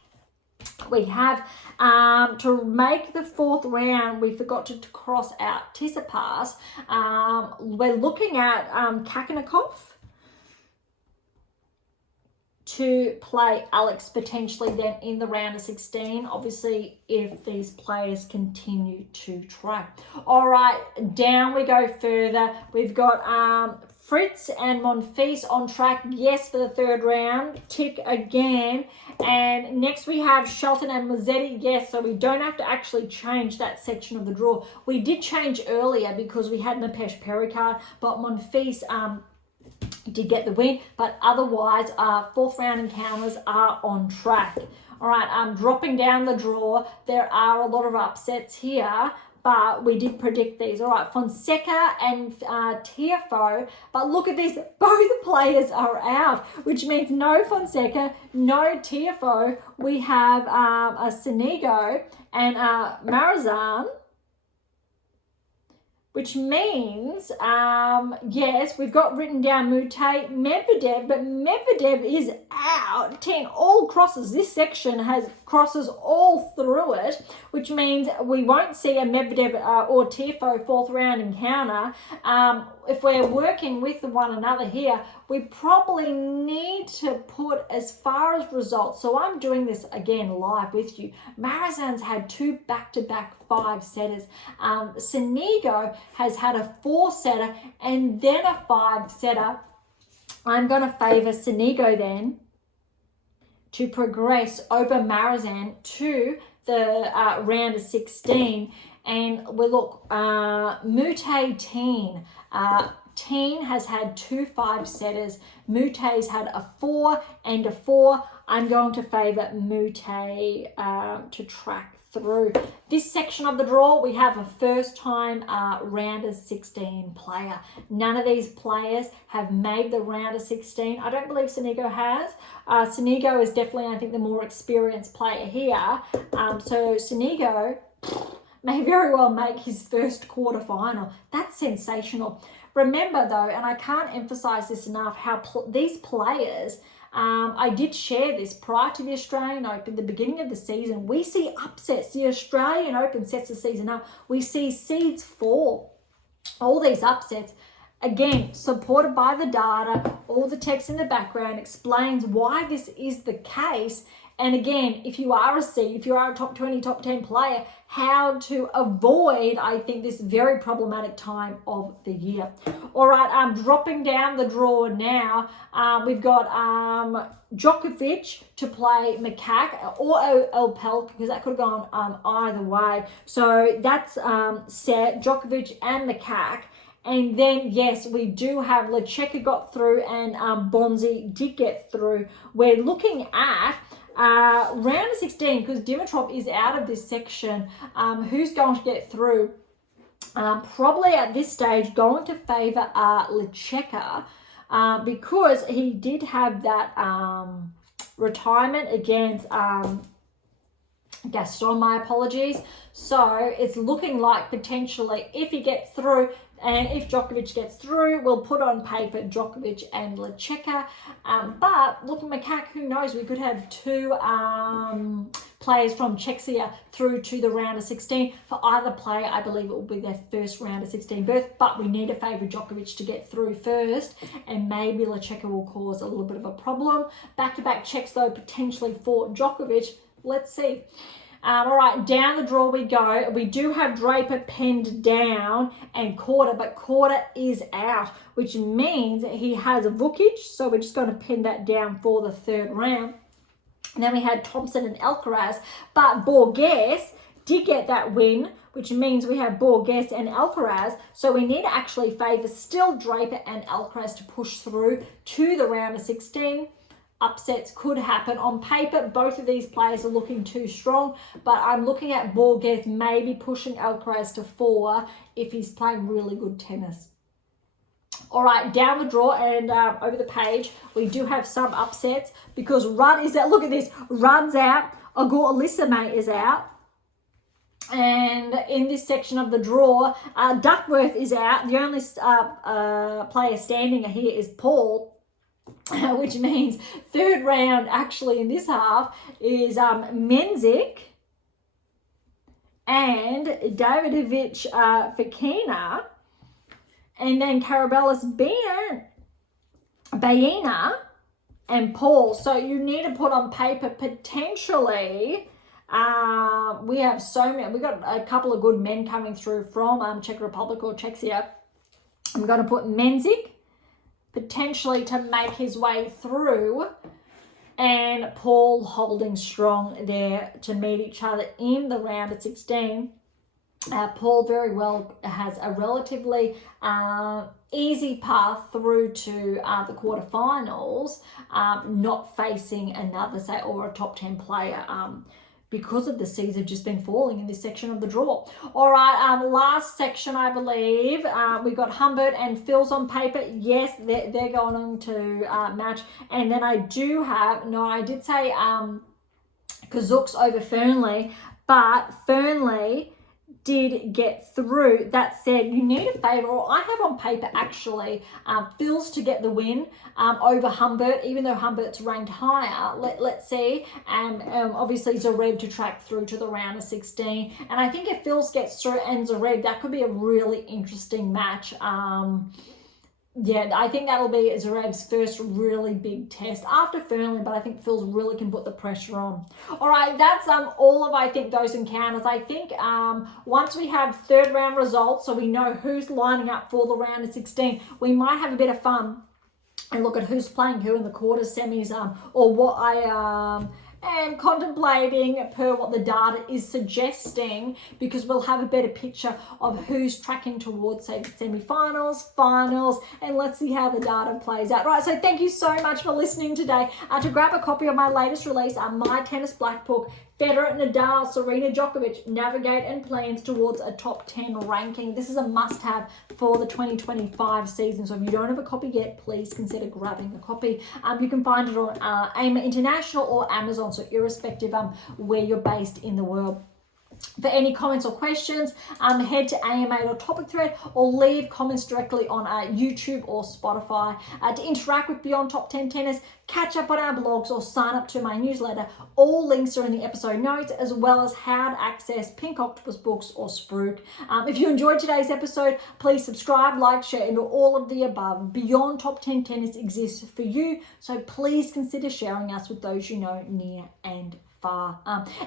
We have to make the 4th round, we forgot to cross out Tsitsipas. We're looking at Kakanakov to play Alex potentially then in the round of 16, obviously if these players continue to track. All right, down we go further. We've got Fritz and Monfils on track, yes, for the third round. Tick again. And next we have Shelton and Mazzetti, yes, so we don't have to actually change that section of the draw. We did change earlier because we had Napesh Pericard, but Monfils did get the win, but otherwise fourth round encounters are on track. All right, dropping down the draw, there are a lot of upsets here, but we did predict these. All right, Fonseca and Tiafoe, but look at this, both players are out, which means no Fonseca, no Tiafoe. We have a Sinigo and Marazan, which means, yes, we've got written down Mute, Medvedev, but Medvedev is out. 10 all crosses. This section has crosses all through it, which means we won't see a Medvedev or Tiafoe fourth round encounter. If we're working with one another here, we probably need to put as far as results. So I'm doing this again live with you. Marazan's had 2 back-to-back 5-setters. Sinigo has had a 4-setter and then a 5-setter. I'm going to favour Sinigo then to progress over Marazan to the round of 16. And we look, Mute Teen. Teen has had 2 5-setters. Mute's had a 4 and a 4. I'm going to favour Mute to track through. This section of the draw, we have a first time round of 16 player. None of these players have made the round of 16. I don't believe Sinigo has. Sinigo is definitely, I think, the more experienced player here. So Sinigo may very well make his first quarterfinal. That's sensational. Remember though, and I can't emphasize this enough, how these players, I did share this prior to the Australian Open, the beginning of the season, we see upsets. The Australian Open sets the season up. We see seeds fall. All these upsets, again, supported by the data, all the text in the background explains why this is the case. And again, if you are a seed, if you are a top 20, top 10 player, how to avoid, I think, this very problematic time of the year. All right, I'm dropping down the draw now. We've got Djokovic to play Makak or Opelka, because that could have gone either way. So that's set, Djokovic and Makak. And then, yes, we do have Lecheka got through and Bonzi did get through. We're looking at round of 16, because Dimitrov is out of this section. Who's going to get through? Probably at this stage going to favour Lecheka because he did have that retirement against Gaston, my apologies. So it's looking like potentially if he gets through, and if Djokovic gets through, we'll put on paper Djokovic and Lecheka. But looking Makak, who knows? We could have 2 players from Czechia through to the round of 16. For either player, I believe it will be their first round of 16 berth. But we need to favour Djokovic to get through first. And maybe Lecheka will cause a little bit of a problem. Back-to-back Czechs, though, potentially for Djokovic. Let's see. All right, down the draw we go. We do have Draper penned down and Korda, but Korda is out, which means he has a Vukic, so we're just going to pin that down for the third round. And then we had Thompson and Alcaraz, but Borges did get that win, which means we have Borges and Alcaraz, so we need to actually favour still Draper and Alcaraz to push through to the round of 16. Upsets could happen. On paper, both of these players are looking too strong, but I'm looking at Borges maybe pushing Alcaraz to 4 if he's playing really good tennis. All right, down the draw and over the page, we do have some upsets because Rudd is out. Look at this. Rudd's out. Agur Elisame is out. And in this section of the draw, Duckworth is out. The only player standing here is Paul. Which means third round actually in this half is Menzik and Davidovich Fekina, and then Karabellis Baena and Paul. So you need to put on paper potentially. We have so many. We got a couple of good men coming through from Czech Republic or Czechia. I'm going to put Menzik, potentially to make his way through, and Paul holding strong there to meet each other in the round of 16. Paul very well has a relatively easy path through to the quarterfinals, not facing another, say, or a top 10 player, because of the seeds have just been falling in this section of the draw. All right, last section, I believe. We've got Humbert and Phil's on paper. Yes, they're going on to match. And then I do have, no, I did say Kazook's over Fernley, but Fernley did get through. That said, you need a favour, or I have on paper actually Phil's to get the win over Humbert, even though Humbert's ranked higher. Let's see. Obviously Zverev to track through to the round of 16. And I think if Phil's gets through and Zverev, that could be a really interesting match. Yeah, I think that'll be Zverev's first really big test after Fernley, but I think Phil's really can put the pressure on. All right, that's all of, I think, those encounters. I think once we have third round results, so we know who's lining up for the round of 16, we might have a bit of fun and look at who's playing who in the quarters, semis, or what I am contemplating per what the data is suggesting, because we'll have a better picture of who's tracking towards, say, the semi-finals, finals, and let's see how the data plays out. Right, so thank you so much for listening today. To grab a copy of my latest release, My Tennis Black Book, Federer, Nadal, Serena, Djokovic, Navigate and Plans Towards a Top 10 Ranking. This is a must-have for the 2025 season, so if you don't have a copy yet, please consider grabbing a copy. You can find it on AM8 International or Amazon, so irrespective where you're based in the world. For any comments or questions, head to AM8 or Topic Thread, or leave comments directly on YouTube or Spotify. To interact with Beyond Top 10 Tennis, catch up on our blogs, or sign up to my newsletter. All links are in the episode notes, as well as how to access Pink Octopus Books or Spruik. If you enjoyed today's episode, please subscribe, like, share, and all of the above. Beyond Top 10 Tennis exists for you, so please consider sharing us with those you know near and far.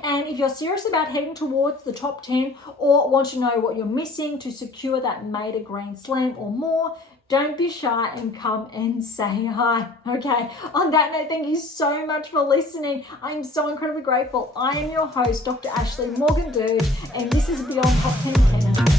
And if you're serious about heading towards the top 10, or want to know what you're missing to secure that Maida Grand Slam or more, don't be shy and come and say hi. Okay, on that note, thank you so much for listening. I'm so incredibly grateful. I am your host, Dr. Ashley Morgan Berge, and this is Beyond Top 10 Tennis.